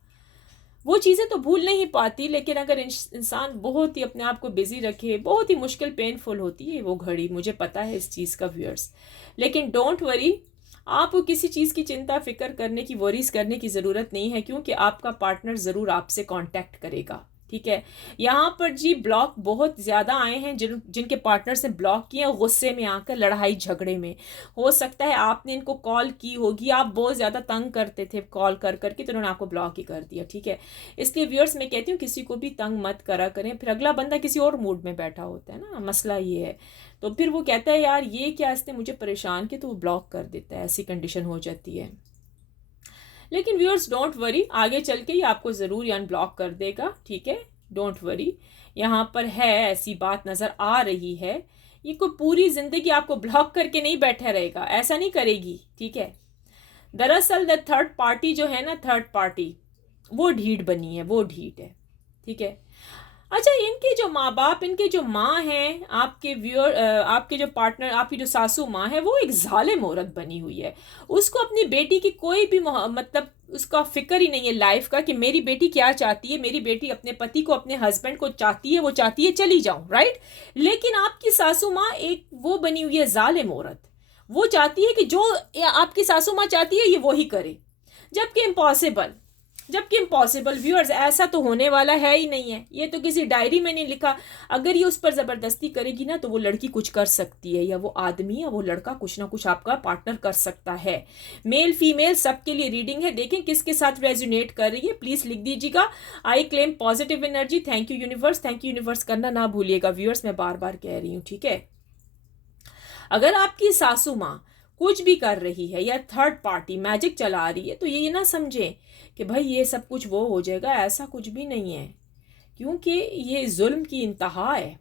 वो चीज़ें तो भूल नहीं पाती, लेकिन अगर इंसान बहुत ही अपने आप को बिजी रखे, बहुत ही मुश्किल पेनफुल होती है वो घड़ी, मुझे पता है इस चीज़ का व्यूअर्स। लेकिन डोंट वरी, आपको किसी चीज़ की चिंता फिक्र करने की, वरीज करने की ज़रूरत नहीं है, क्योंकि आपका पार्टनर ज़रूर आपसे कांटेक्ट करेगा, ठीक है। यहाँ पर जी ब्लॉक बहुत ज़्यादा आए हैं, जिनके पार्टनर्स ने ब्लॉक किए हैं गुस्से में आकर, लड़ाई झगड़े में। हो सकता है आपने इनको कॉल की होगी, आप बहुत ज़्यादा तंग करते थे कॉल कर करके, तो उन्होंने आपको ब्लॉक ही कर दिया, ठीक है। इसलिए व्यूअर्स मैं कहती हूँ किसी को भी तंग मत करा करें, फिर अगला बंदा किसी और मूड में बैठा होता है ना, मसला ये है। तो फिर वो कहता है यार ये क्या, इसने मुझे परेशान किया, तो वो ब्लॉक कर देता है, ऐसी कंडीशन हो जाती है। लेकिन व्यूअर्स डोंट वरी, आगे चल के ये आपको ज़रूर अनब्लॉक कर देगा, ठीक है, डोंट वरी। यहाँ पर है ऐसी बात नज़र आ रही है, ये कोई पूरी ज़िंदगी आपको ब्लॉक करके नहीं बैठा रहेगा, ऐसा नहीं करेगी, ठीक है। दरअसल द थर्ड पार्टी जो है ना, थर्ड पार्टी वो ढीठ बनी है, वो ढीठ है, ठीक है। अच्छा, इनके जो माँ बाप, इनके जो माँ हैं, आपके व्यूअर, आपके जो पार्टनर, आपकी जो सासू माँ है, वो एक जालिम औरत बनी हुई है। उसको अपनी बेटी की कोई भी मतलब उसका फिक्र ही नहीं है लाइफ का, कि मेरी बेटी क्या चाहती है, मेरी बेटी अपने पति को, अपने हस्बैंड को चाहती है, वो चाहती है चली जाऊं, राइट। लेकिन आपकी सासू माँ एक वो बनी हुई है जालिम औरत। वो चाहती है कि जो आपकी सासू माँ चाहती है ये वो ही करे, जबकि इम्पॉसिबल, जबकि इम्पॉसिबल व्यूअर्स, ऐसा तो होने वाला है ही नहीं है, ये तो किसी डायरी में नहीं लिखा। अगर ये उस पर ज़बरदस्ती करेगी ना, तो वो लड़की कुछ कर सकती है, या वो आदमी या वो लड़का कुछ ना कुछ आपका पार्टनर कर सकता है। मेल फीमेल सबके लिए रीडिंग है, देखें किसके साथ रेजोनेट कर रही है, प्लीज़ लिख दीजिएगा। I claim positive energy, thank you universe, thank you universe करना ना भूलिएगा व्यूअर्स, मैं बार बार कह रही हूँ, ठीक है। अगर आपकी सासू माँ कुछ भी कर रही है या थर्ड पार्टी मैजिक चला रही है, तो ये ना समझें कि भाई ये सब कुछ वो हो जाएगा, ऐसा कुछ भी नहीं है, क्योंकि ये जुल्म की इंतहा है।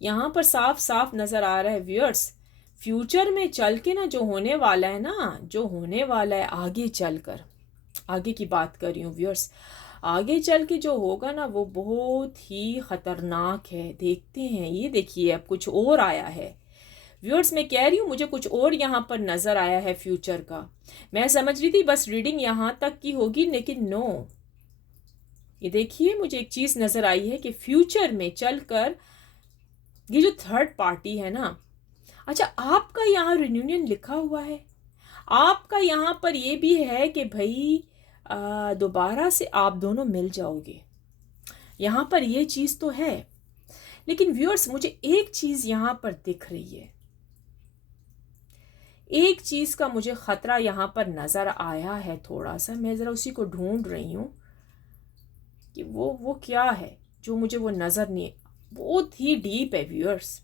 यहाँ पर साफ साफ नज़र आ रहा है व्यूअर्स, फ्यूचर में चल के ना जो होने वाला है ना, जो होने वाला है आगे चलकर, आगे की बात कर रही हूँ व्यूअर्स, आगे चल के जो होगा ना वो बहुत ही ख़तरनाक है। देखते हैं, ये देखिए अब कुछ और आया है व्यूअर्स, मैं कह रही हूँ मुझे कुछ और यहाँ पर नज़र आया है फ्यूचर का। मैं समझ रही थी बस रीडिंग यहाँ तक की होगी, लेकिन नो, ये देखिए मुझे एक चीज़ नज़र आई है कि फ्यूचर में चलकर ये जो थर्ड पार्टी है ना, अच्छा आपका यहाँ रिन्यूनियन लिखा हुआ है, आपका यहाँ पर ये भी है कि भाई दोबारा से आप दोनों मिल जाओगे, यहाँ पर ये चीज़ तो है। लेकिन व्यूअर्स मुझे एक चीज़ यहाँ पर दिख रही है, एक चीज़ का मुझे ख़तरा यहाँ पर नज़र आया है थोड़ा सा, मैं ज़रा उसी को ढूंढ रही हूँ कि वो क्या है जो मुझे वो नज़र नहीं, बहुत ही डीप है व्यूअर्स।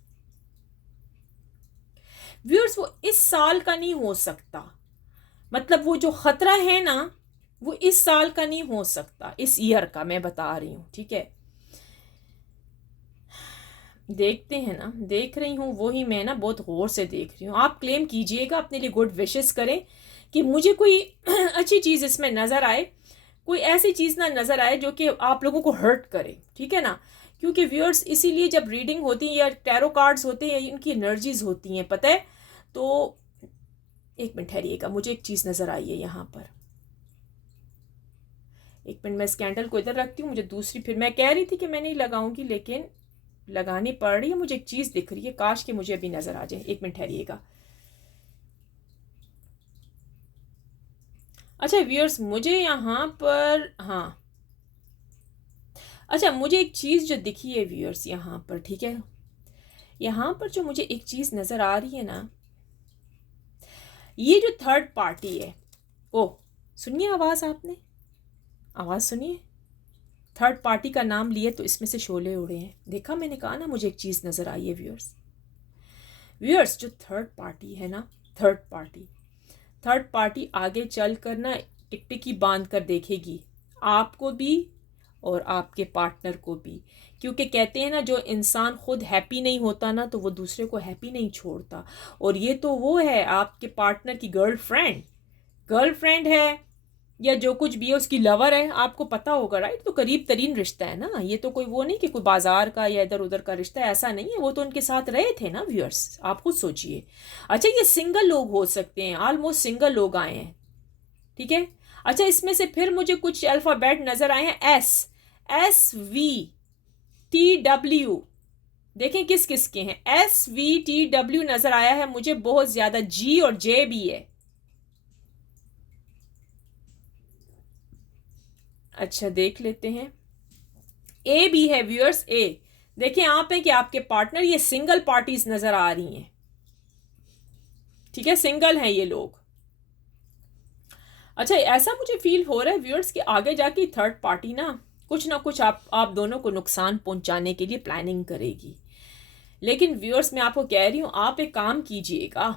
व्यूअर्स वो इस साल का नहीं हो सकता, मतलब वो जो ख़तरा है ना वो इस साल का नहीं हो सकता, इस ईयर का मैं बता रही हूँ, ठीक है। देखते हैं ना, देख रही हूँ वही, मैं ना बहुत गौर से देख रही हूँ। आप क्लेम कीजिएगा, अपने लिए गुड विशेस करें कि मुझे कोई अच्छी चीज़ इसमें नज़र आए, कोई ऐसी चीज़ ना नज़र आए जो कि आप लोगों को हर्ट करे, ठीक है ना। क्योंकि व्यूअर्स इसीलिए जब रीडिंग होती है या टैरो कार्ड्स होते हैं, इनकी एनर्जीज होती हैं, पता है। तो एक मिनट ठहरिएगा, मुझे एक चीज़ नज़र आई है यहाँ पर, एक मिनट, मैं इस कैंडल को इधर रखती हूँ, मुझे दूसरी, फिर मैं कह रही थी कि मैं नहीं लगाऊंगी लेकिन लगानी पड़ रही है, मुझे एक चीज़ दिख रही है, काश कि मुझे अभी नज़र आ जाए, एक मिनट ठहरिएगा। अच्छा व्यूअर्स मुझे यहाँ पर, हाँ, अच्छा मुझे एक चीज़ जो दिखी है व्यूअर्स यहाँ पर, ठीक है, यहाँ पर जो मुझे एक चीज़ नज़र आ रही है ना, ये जो थर्ड पार्टी है, ओ सुनिए आवाज़, आपने आवाज़ सुनिए, थर्ड पार्टी का नाम लिए तो इसमें से शोले उड़े हैं, देखा, मैंने कहा ना मुझे एक चीज़ नज़र आई है व्यूअर्स। व्यूअर्स जो थर्ड पार्टी है ना, थर्ड पार्टी, थर्ड पार्टी आगे चल कर ना टिकटिकी बांध कर देखेगी आपको भी और आपके पार्टनर को भी, क्योंकि कहते हैं ना जो इंसान खुद हैप्पी नहीं होता ना, तो वो दूसरे को हैप्पी नहीं छोड़ता। और ये तो वो है आपके पार्टनर की गर्लफ्रेंड, गर्लफ्रेंड है या जो कुछ भी है उसकी लवर है, आपको पता होगा, राइट। तो करीब तरीन रिश्ता है ना, ये तो कोई वो नहीं कि कोई बाजार का या इधर उधर का रिश्ता है, ऐसा नहीं है, वो तो उनके साथ रहे थे ना व्यूअर्स, आप खुद सोचिए। अच्छा ये सिंगल लोग हो सकते हैं, ऑलमोस्ट सिंगल लोग आए हैं, ठीक है। अच्छा इसमें से फिर मुझे कुछ अल्फ़ाबेट नज़र आए हैं, SVTW, देखें किस किस के हैं, SVTW नज़र आया है मुझे बहुत ज़्यादा, G और J भी है। अच्छा देख लेते हैं, ए भी है व्यूअर्स, ए देखें आप है कि आपके पार्टनर ये सिंगल पार्टीज नजर आ रही हैं, ठीक है, सिंगल हैं ये लोग। अच्छा ऐसा मुझे फील हो रहा है व्यूअर्स कि आगे जाके थर्ड पार्टी ना कुछ आप दोनों को नुकसान पहुंचाने के लिए प्लानिंग करेगी। लेकिन व्यूअर्स मैं आपको कह रही हूँ, आप एक काम कीजिएगा,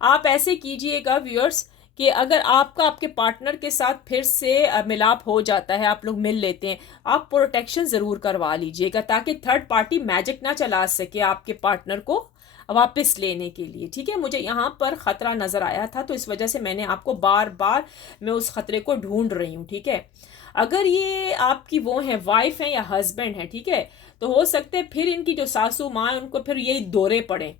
आप ऐसे कीजिएगा व्यूअर्स कि अगर आपका आपके पार्टनर के साथ फिर से मिलाप हो जाता है, आप लोग मिल लेते हैं, आप प्रोटेक्शन ज़रूर करवा लीजिएगा ताकि थर्ड पार्टी मैजिक ना चला सके आपके पार्टनर को वापस लेने के लिए, ठीक है। मुझे यहाँ पर ख़तरा नज़र आया था तो इस वजह से मैंने आपको बार बार मैं उस ख़तरे को ढूंढ रही हूँ, ठीक है। अगर ये आपकी वो है वाइफ है या हस्बैंड है, ठीक है, तो हो सकते हैं फिर इनकी जो सासू माँ है उनको फिर यही दौरे पड़े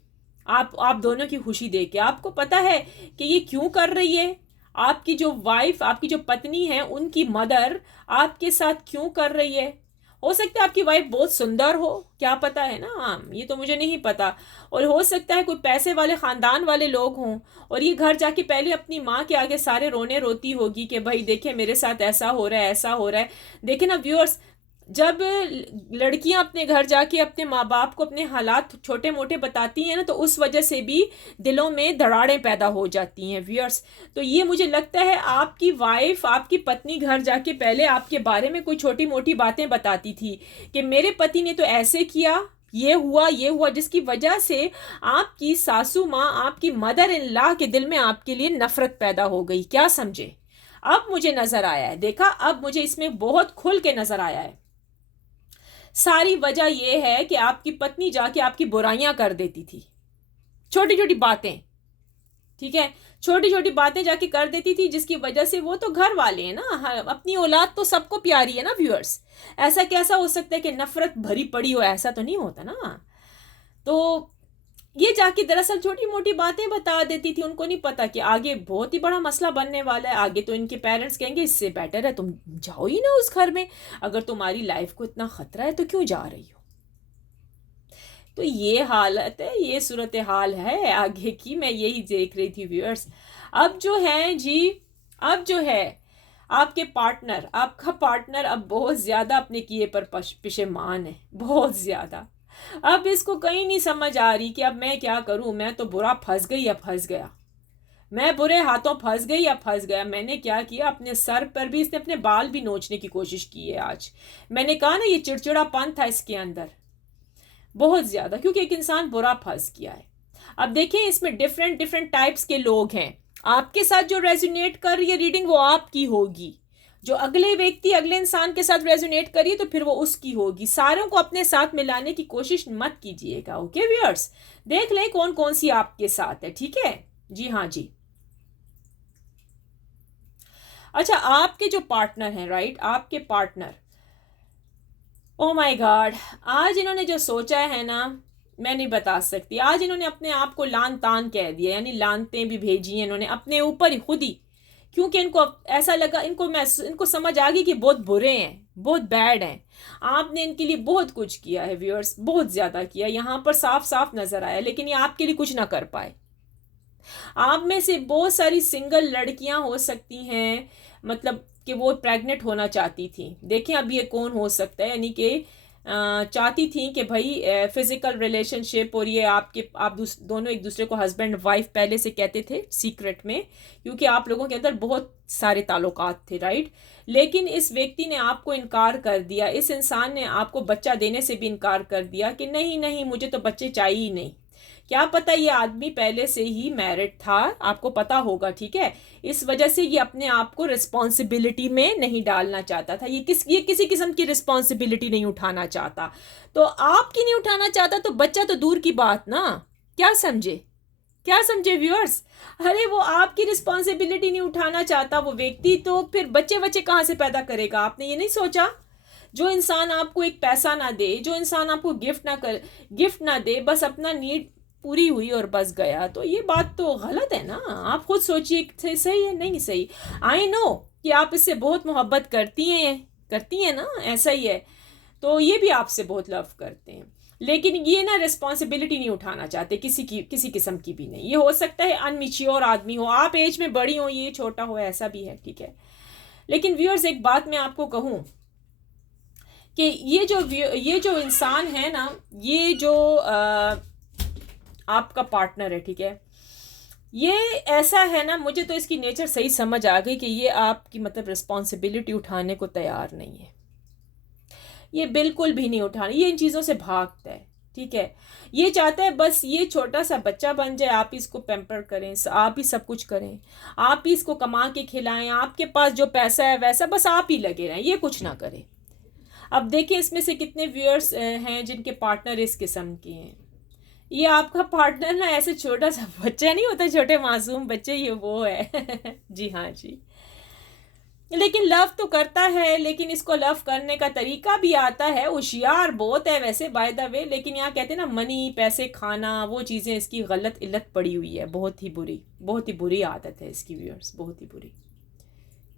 आप दोनों की खुशी देख के। आपको पता है कि ये क्यों कर रही है, आपकी जो वाइफ आपकी जो पत्नी है उनकी मदर आपके साथ क्यों कर रही है। हो सकता है आपकी वाइफ बहुत सुंदर हो, क्या पता है ना, ये तो मुझे नहीं पता। और हो सकता है कोई पैसे वाले ख़ानदान वाले लोग हों और ये घर जाके पहले अपनी माँ के आगे सारे रोने रोती होगी कि भाई देखिए मेरे साथ ऐसा हो रहा है ऐसा हो रहा है। देखिए ना व्यूअर्स, जब लड़कियां अपने घर जाके अपने माँ बाप को अपने हालात छोटे मोटे बताती हैं ना, तो उस वजह से भी दिलों में दरारें पैदा हो जाती हैं व्यूअर्स। तो ये मुझे लगता है आपकी वाइफ आपकी पत्नी घर जाके पहले आपके बारे में कोई छोटी मोटी बातें बताती थी कि मेरे पति ने तो ऐसे किया, ये हुआ, जिसकी वजह से आपकी सासू माँ आपकी मदर इन लॉ के दिल में आपके लिए नफरत पैदा हो गई। क्या समझे? अब मुझे नजर आया है, देखा, अब मुझे इसमें बहुत खुल के नजर आया है। सारी वजह यह है कि आपकी पत्नी जाके आपकी बुराइयां कर देती थी, छोटी छोटी बातें, ठीक है, छोटी छोटी बातें जाके कर देती थी, जिसकी वजह से वो तो घर वाले हैं ना, अपनी औलाद तो सबको प्यारी है ना व्यूअर्स। ऐसा कैसा हो सकता है कि नफरत भरी पड़ी हो, ऐसा तो नहीं होता ना। तो ये जाके दरअसल छोटी मोटी बातें बता देती थी, उनको नहीं पता कि आगे बहुत ही बड़ा मसला बनने वाला है। आगे तो इनके पेरेंट्स कहेंगे इससे बेटर है तुम जाओ ही ना उस घर में, अगर तुम्हारी लाइफ को इतना खतरा है तो क्यों जा रही हो। तो ये हालत है, ये सूरत हाल है आगे की, मैं यही देख रही थी व्यूअर्स। अब जो है जी, अब जो है आपका पार्टनर अब बहुत ज़्यादा अपने किए पर पशेमान है, बहुत ज़्यादा। अब इसको कहीं नहीं समझ आ रही कि अब मैं क्या करूं, मैं तो बुरा फंस गई या फंस गया, मैं बुरे हाथों फंस गई या फंस गया। मैंने क्या किया, अपने सर पर भी इसने अपने बाल भी नोचने की कोशिश की है आज। मैंने कहा ना ये चिड़चिड़ापन था इसके अंदर बहुत ज़्यादा, क्योंकि एक इंसान बुरा फंस गया है। अब देखिए इसमें डिफरेंट डिफरेंट टाइप्स के लोग हैं। आपके साथ जो रेजोनेट कर रही है रीडिंग वो आपकी होगी, जो अगले व्यक्ति अगले इंसान के साथ रेजोनेट करिए तो फिर वो उसकी होगी। सारों को अपने साथ मिलाने की कोशिश मत कीजिएगा, ओके व्यूअर्स। देख लें कौन कौन सी आपके साथ है, ठीक है जी, हाँ जी। अच्छा आपके जो पार्टनर हैं, राइट, आपके पार्टनर, ओ माय गॉड, आज इन्होंने जो सोचा है ना मैं नहीं बता सकती। आज इन्होंने अपने आप को लान तान कह दिया, यानी लानतें भी भेजी हैं इन्होंने अपने ऊपर ही खुद ही, क्योंकि इनको ऐसा लगा, इनको समझ आ गई कि बहुत बुरे हैं, बहुत बैड हैं। आपने इनके लिए बहुत कुछ किया है व्यूअर्स, बहुत ज़्यादा किया, यहाँ पर साफ साफ नज़र आया, लेकिन ये आपके लिए कुछ ना कर पाए। आप में से बहुत सारी सिंगल लड़कियां हो सकती हैं, मतलब कि वो प्रेग्नेंट होना चाहती थी। देखें अब ये कौन हो सकता है, यानी कि चाहती थी कि भाई फिजिकल रिलेशनशिप, और ये आप दोनों एक दूसरे को हस्बैंड वाइफ पहले से कहते थे सीक्रेट में, क्योंकि आप लोगों के अंदर बहुत सारे ताल्लुकात थे, राइट। लेकिन इस व्यक्ति ने आपको इनकार कर दिया, इस इंसान ने आपको बच्चा देने से भी इनकार कर दिया कि नहीं नहीं मुझे तो बच्चे चाहिए ही नहीं। क्या पता ये आदमी पहले से ही मैरिड था, आपको पता होगा, ठीक है। इस वजह से ये अपने आप को रिस्पॉन्सिबिलिटी में नहीं डालना चाहता था, ये किसी किस्म की रिस्पॉन्सिबिलिटी नहीं उठाना चाहता। तो आपकी नहीं उठाना चाहता तो बच्चा तो दूर की बात ना, क्या समझे, क्या समझे व्यूअर्स। अरे वो आपकी रिस्पॉन्सिबिलिटी नहीं उठाना चाहता वो व्यक्ति, तो फिर बच्चे बच्चे कहाँ से पैदा करेगा। आपने ये नहीं सोचा, जो इंसान आपको एक पैसा ना दे, जो इंसान आपको गिफ्ट ना दे, बस अपना नीड पूरी हुई और बस गया, तो ये बात तो गलत है ना। आप खुद सोचिए सही है नहीं सही। आई नो कि आप इससे बहुत मोहब्बत करती हैं ना, ऐसा ही है, तो ये भी आपसे बहुत लव करते हैं, लेकिन ये ना रिस्पॉन्सिबिलिटी नहीं उठाना चाहते किसी किस्म की भी नहीं। ये हो सकता है अनमिच्योर आदमी हो, आप एज में बड़ी हो, ये छोटा हो, ऐसा भी है, ठीक है। लेकिन व्यूअर्स एक बात मैं आपको कहूँ कि ये जो इंसान है ना, ये जो आपका पार्टनर है, ठीक है, ये ऐसा है ना, मुझे तो इसकी नेचर सही समझ आ गई कि ये आपकी मतलब रिस्पॉन्सिबिलिटी उठाने को तैयार नहीं है। ये बिल्कुल भी नहीं उठाने, ये इन चीज़ों से भागता है, ठीक है। ये चाहता है बस ये छोटा सा बच्चा बन जाए, आप इसको पैम्पर करें, आप ही सब कुछ करें, आप ही इसको कमा के खिलाएं, आपके पास जो पैसा है वैसा बस आप ही लगे रहें, ये कुछ ना करें। अब देखिए इसमें से कितने व्यूअर्स हैं जिनके पार्टनर इस किस्म के हैं। ये आपका पार्टनर ना ऐसे छोटा सा बच्चा नहीं होता, छोटे मासूम बच्चे, ये वो है जी हाँ जी। लेकिन लव तो करता है, लेकिन इसको लव करने का तरीका भी आता है, होशियार बहुत है वैसे बाय द वे, लेकिन यहाँ कहते हैं ना मनी, पैसे खाना, वो चीज़ें इसकी गलत इल्लत पड़ी हुई है, बहुत ही बुरी आदत है इसकी व्यूअर्स, बहुत ही बुरी।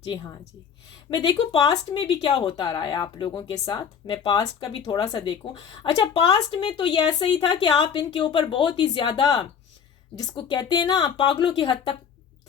जी हाँ जी। मैं देखूँ पास्ट में भी क्या होता रहा है आप लोगों के साथ, मैं पास्ट का भी थोड़ा सा देखूँ। अच्छा, पास्ट में तो ये ऐसा ही था कि आप इनके ऊपर बहुत ही ज़्यादा, जिसको कहते हैं ना पागलों की हद तक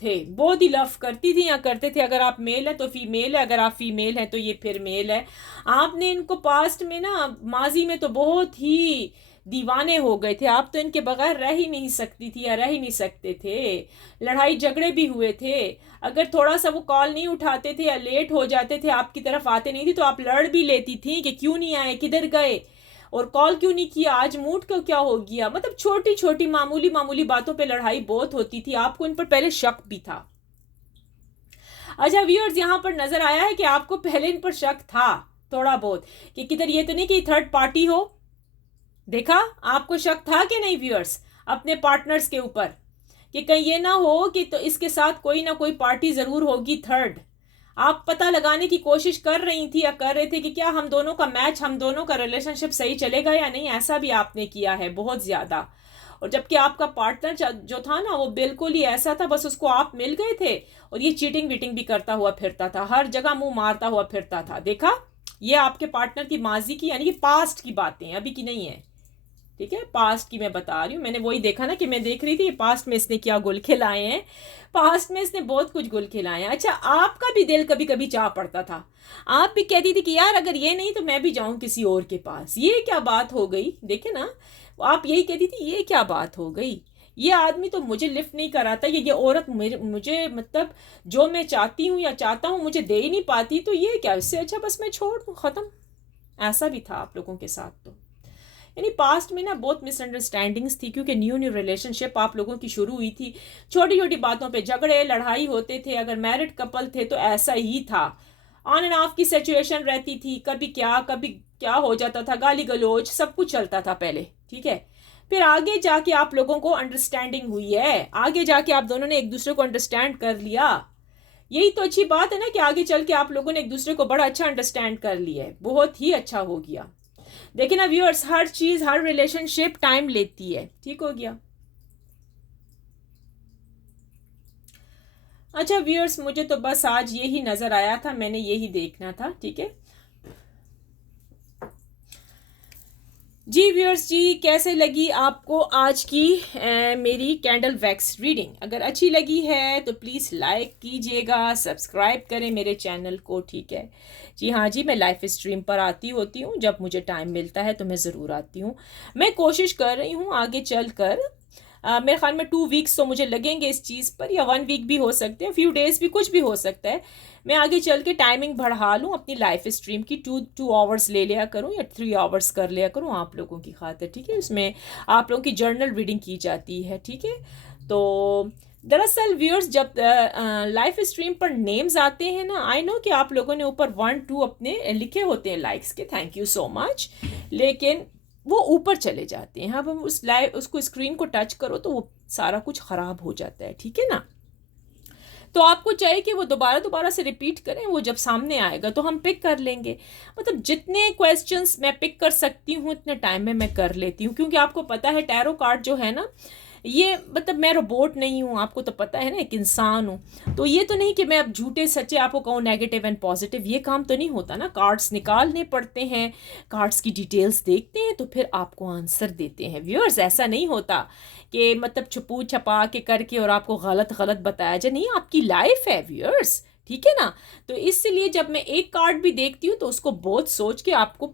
थे, बहुत ही लव करती थी या करते थे। अगर आप मेल है तो फीमेल है, अगर आप फीमेल है तो ये फिर मेल है। आपने इनको पास्ट में ना, माजी में तो बहुत ही दीवाने हो गए थे, आप तो इनके बगैर रह ही नहीं सकती थी या रह ही नहीं सकते थे। लड़ाई झगड़े भी हुए थे, अगर थोड़ा सा वो कॉल नहीं उठाते थे या लेट हो जाते थे, आपकी तरफ आते नहीं थे, तो आप लड़ भी लेती थी कि क्यों नहीं आए, किधर गए, और कॉल क्यों नहीं किया, आज मूड को क्या हो गया। मतलब छोटी छोटी मामूली मामूली बातों पे लड़ाई बहुत होती थी, आपको इन पर पहले शक भी था। अच्छा व्यूअर्स, यहाँ पर नजर आया है कि आपको पहले इन पर शक था थोड़ा बहुत, कि किधर ये तो नहीं कि थर्ड पार्टी हो। देखा, आपको शक था कि नहीं व्यूअर्स अपने पार्टनर्स के ऊपर, कि कहीं ये ना हो कि तो इसके साथ कोई ना कोई पार्टी जरूर होगी थर्ड। आप पता लगाने की कोशिश कर रही थी या कर रहे थे कि क्या हम दोनों का मैच, हम दोनों का रिलेशनशिप सही चलेगा या नहीं, ऐसा भी आपने किया है बहुत ज्यादा। और जबकि आपका पार्टनर जो था ना, वो बिल्कुल ही ऐसा था, बस उसको आप मिल गए थे और ये चीटिंग वीटिंग भी करता हुआ फिरता था, हर जगह मुंह मारता हुआ फिरता था। देखा, ये आपके पार्टनर की माजी की यानी कि पास्ट की बातें, अभी की नहीं है, ठीक है, पास्ट की मैं बता रही हूँ। मैंने वही देखा ना कि मैं देख रही थी पास्ट में इसने क्या गुल खिलाए हैं, पास्ट में इसने बहुत कुछ गुल खिलाए हैं। अच्छा, आपका भी दिल कभी कभी चाह पड़ता था, आप भी कहती थी कि यार अगर ये नहीं तो मैं भी जाऊं किसी और के पास। ये क्या बात हो गई, देखे ना, आप यही कहती थी, ये क्या बात हो गई, ये आदमी तो मुझे लिफ्ट नहीं कराता, ये औरत मुझे मतलब जो मैं चाहती हूँ या चाहता हूँ मुझे दे ही नहीं पाती, तो ये क्या, इससे अच्छा बस मैं छोड़ दूँ, खत्म। ऐसा भी था आप लोगों के साथ। तो यानी पास्ट में ना बहुत मिसअंडरस्टैंडिंग्स थी, क्योंकि न्यू न्यू रिलेशनशिप आप लोगों की शुरू हुई थी, छोटी छोटी बातों पे झगड़े लड़ाई होते थे। अगर मैरिड कपल थे तो ऐसा ही था, ऑन एंड ऑफ की सिचुएशन रहती थी, कभी क्या हो जाता था, गाली गलौज सब कुछ चलता था पहले, ठीक है। फिर आगे जाके आप लोगों को अंडरस्टैंडिंग हुई है, आगे जाके आप दोनों ने एक दूसरे को अंडरस्टैंड कर लिया। यही तो अच्छी बात है ना कि आगे चल के आप लोगों ने एक दूसरे को बड़ा अच्छा अंडरस्टैंड कर लिया है, बहुत ही अच्छा हो गया। देखिए ना व्यूअर्स, हर चीज हर रिलेशनशिप टाइम लेती है, ठीक हो गया। अच्छा व्यूअर्स, मुझे तो बस आज यही नजर आया था, मैंने यही देखना था, ठीक है जी। व्यूअर्स जी, कैसे लगी आपको आज की मेरी कैंडल वैक्स रीडिंग? अगर अच्छी लगी है तो प्लीज़ लाइक कीजिएगा, सब्सक्राइब करें मेरे चैनल को, ठीक है जी। हाँ जी, मैं लाइव स्ट्रीम पर आती होती हूँ, जब मुझे टाइम मिलता है तो मैं ज़रूर आती हूँ। मैं कोशिश कर रही हूँ आगे चल कर, मेरे ख्याल में 2 वीक्स तो मुझे लगेंगे इस चीज़ पर, या 1 वीक भी हो सकते हैं, फ्यू डेज भी, कुछ भी हो सकता है। मैं आगे चल के टाइमिंग बढ़ा लूँ अपनी लाइफ स्ट्रीम की, 2 आवर्स ले लिया करूँ या 3 आवर्स कर लिया करूँ आप लोगों की खातिर, ठीक है। इसमें आप लोगों की जर्नल रीडिंग की जाती है, ठीक है। तो दरअसल व्यूअर्स, जब लाइफ स्ट्रीम पर नेम्स आते हैं ना, आई नो कि आप लोगों ने ऊपर 1 2 अपने लिखे होते हैं लाइक्स के, थैंक यू सो मच, लेकिन वो ऊपर चले जाते हैं। अब हम उसको स्क्रीन को टच करो तो वो सारा कुछ ख़राब हो जाता है, ठीक है ना। तो आपको चाहिए कि वो दोबारा दोबारा से रिपीट करें, वो जब सामने आएगा तो हम पिक कर लेंगे। मतलब जितने क्वेश्चंस मैं पिक कर सकती हूँ इतने टाइम में मैं कर लेती हूँ, क्योंकि आपको पता है टैरो कार्ड जो है ना, ये मतलब मैं रोबोट नहीं हूँ, आपको तो पता है ना, एक इंसान हूँ। तो ये तो नहीं कि मैं अब झूठे सच्चे आपको कहूँ नेगेटिव एंड पॉजिटिव, ये काम तो नहीं होता ना। कार्ड्स निकालने पड़ते हैं, कार्ड्स की डिटेल्स देखते हैं, तो फिर आपको आंसर देते हैं व्यूअर्स। ऐसा नहीं होता कि मतलब छुपू छपा के करके और आपको गलत गलत बताया जाए, नहीं, आपकी लाइफ है व्यूअर्स, ठीक है ना। तो इसलिए जब मैं एक कार्ड भी देखती हूँ तो उसको बहुत सोच के आपको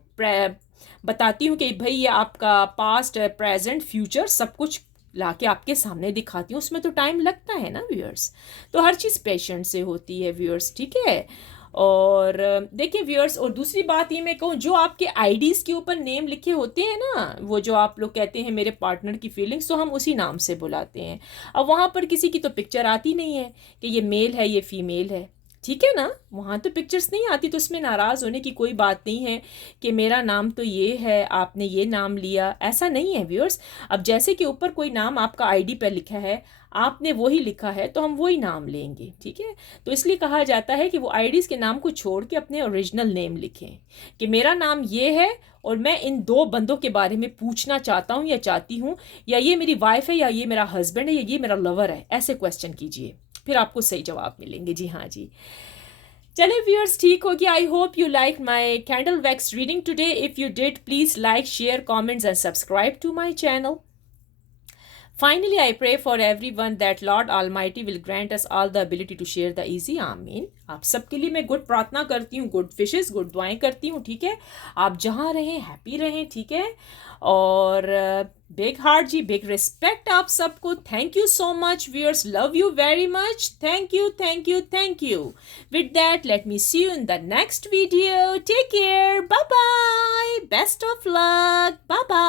बताती हूँ कि भाई ये आपका पास्ट है, प्रेजेंट, फ्यूचर सब कुछ लाके आपके सामने दिखाती हूँ। उसमें तो टाइम लगता है ना व्यूअर्स, तो हर चीज़ पेशेंट से होती है व्यूअर्स, ठीक है। और देखिए व्यूअर्स, और दूसरी बात ये मैं कहूँ, जो आपके आईडीज़ के ऊपर नेम लिखे होते हैं ना, वो जो आप लोग कहते हैं मेरे पार्टनर की फीलिंग्स, तो हम उसी नाम से बुलाते हैं। अब वहाँ पर किसी की तो पिक्चर आती नहीं है कि ये मेल है ये फीमेल है, ठीक है ना, वहाँ तो पिक्चर्स नहीं आती, तो उसमें नाराज़ होने की कोई बात नहीं है कि मेरा नाम तो ये है, आपने ये नाम लिया, ऐसा नहीं है व्यूअर्स। अब जैसे कि ऊपर कोई नाम आपका आईडी पर लिखा है, आपने वही लिखा है, तो हम वही नाम लेंगे, ठीक है। तो इसलिए कहा जाता है कि वो आईडीज़ के नाम को छोड़ के अपने ओरिजिनल नेम लिखें कि मेरा नाम ये है और मैं इन दो बंदों के बारे में पूछना चाहता हूँ या चाहती हूँ, या ये मेरी वाइफ है, या ये मेरा हस्बैंड है, या ये मेरा लवर है, ऐसे क्वेश्चन कीजिए, फिर आपको सही जवाब मिलेंगे। जी हाँ जी। चले व्यूअर्स, ठीक हो गया। I hope you like my candle wax reading today. If you did, please like, share, comments and subscribe to my channel. Finally, I pray for everyone that Lord Almighty will grant us all the ability to share the easy. आमीन। आप सबके लिए मैं good प्रार्थना करती हूँ, good wishes, good दुआएं करती हूँ, ठीक है। आप जहाँ रहें हैप्पी रहें, ठीक है। और बिग हार्ट जी, बिग रिस्पेक्ट आप सबको। Thank you so much viewers, love you very much. Thank you, thank you, thank you. With that, let me see you in the next video. Take care. Bye bye. Best of luck. Bye bye.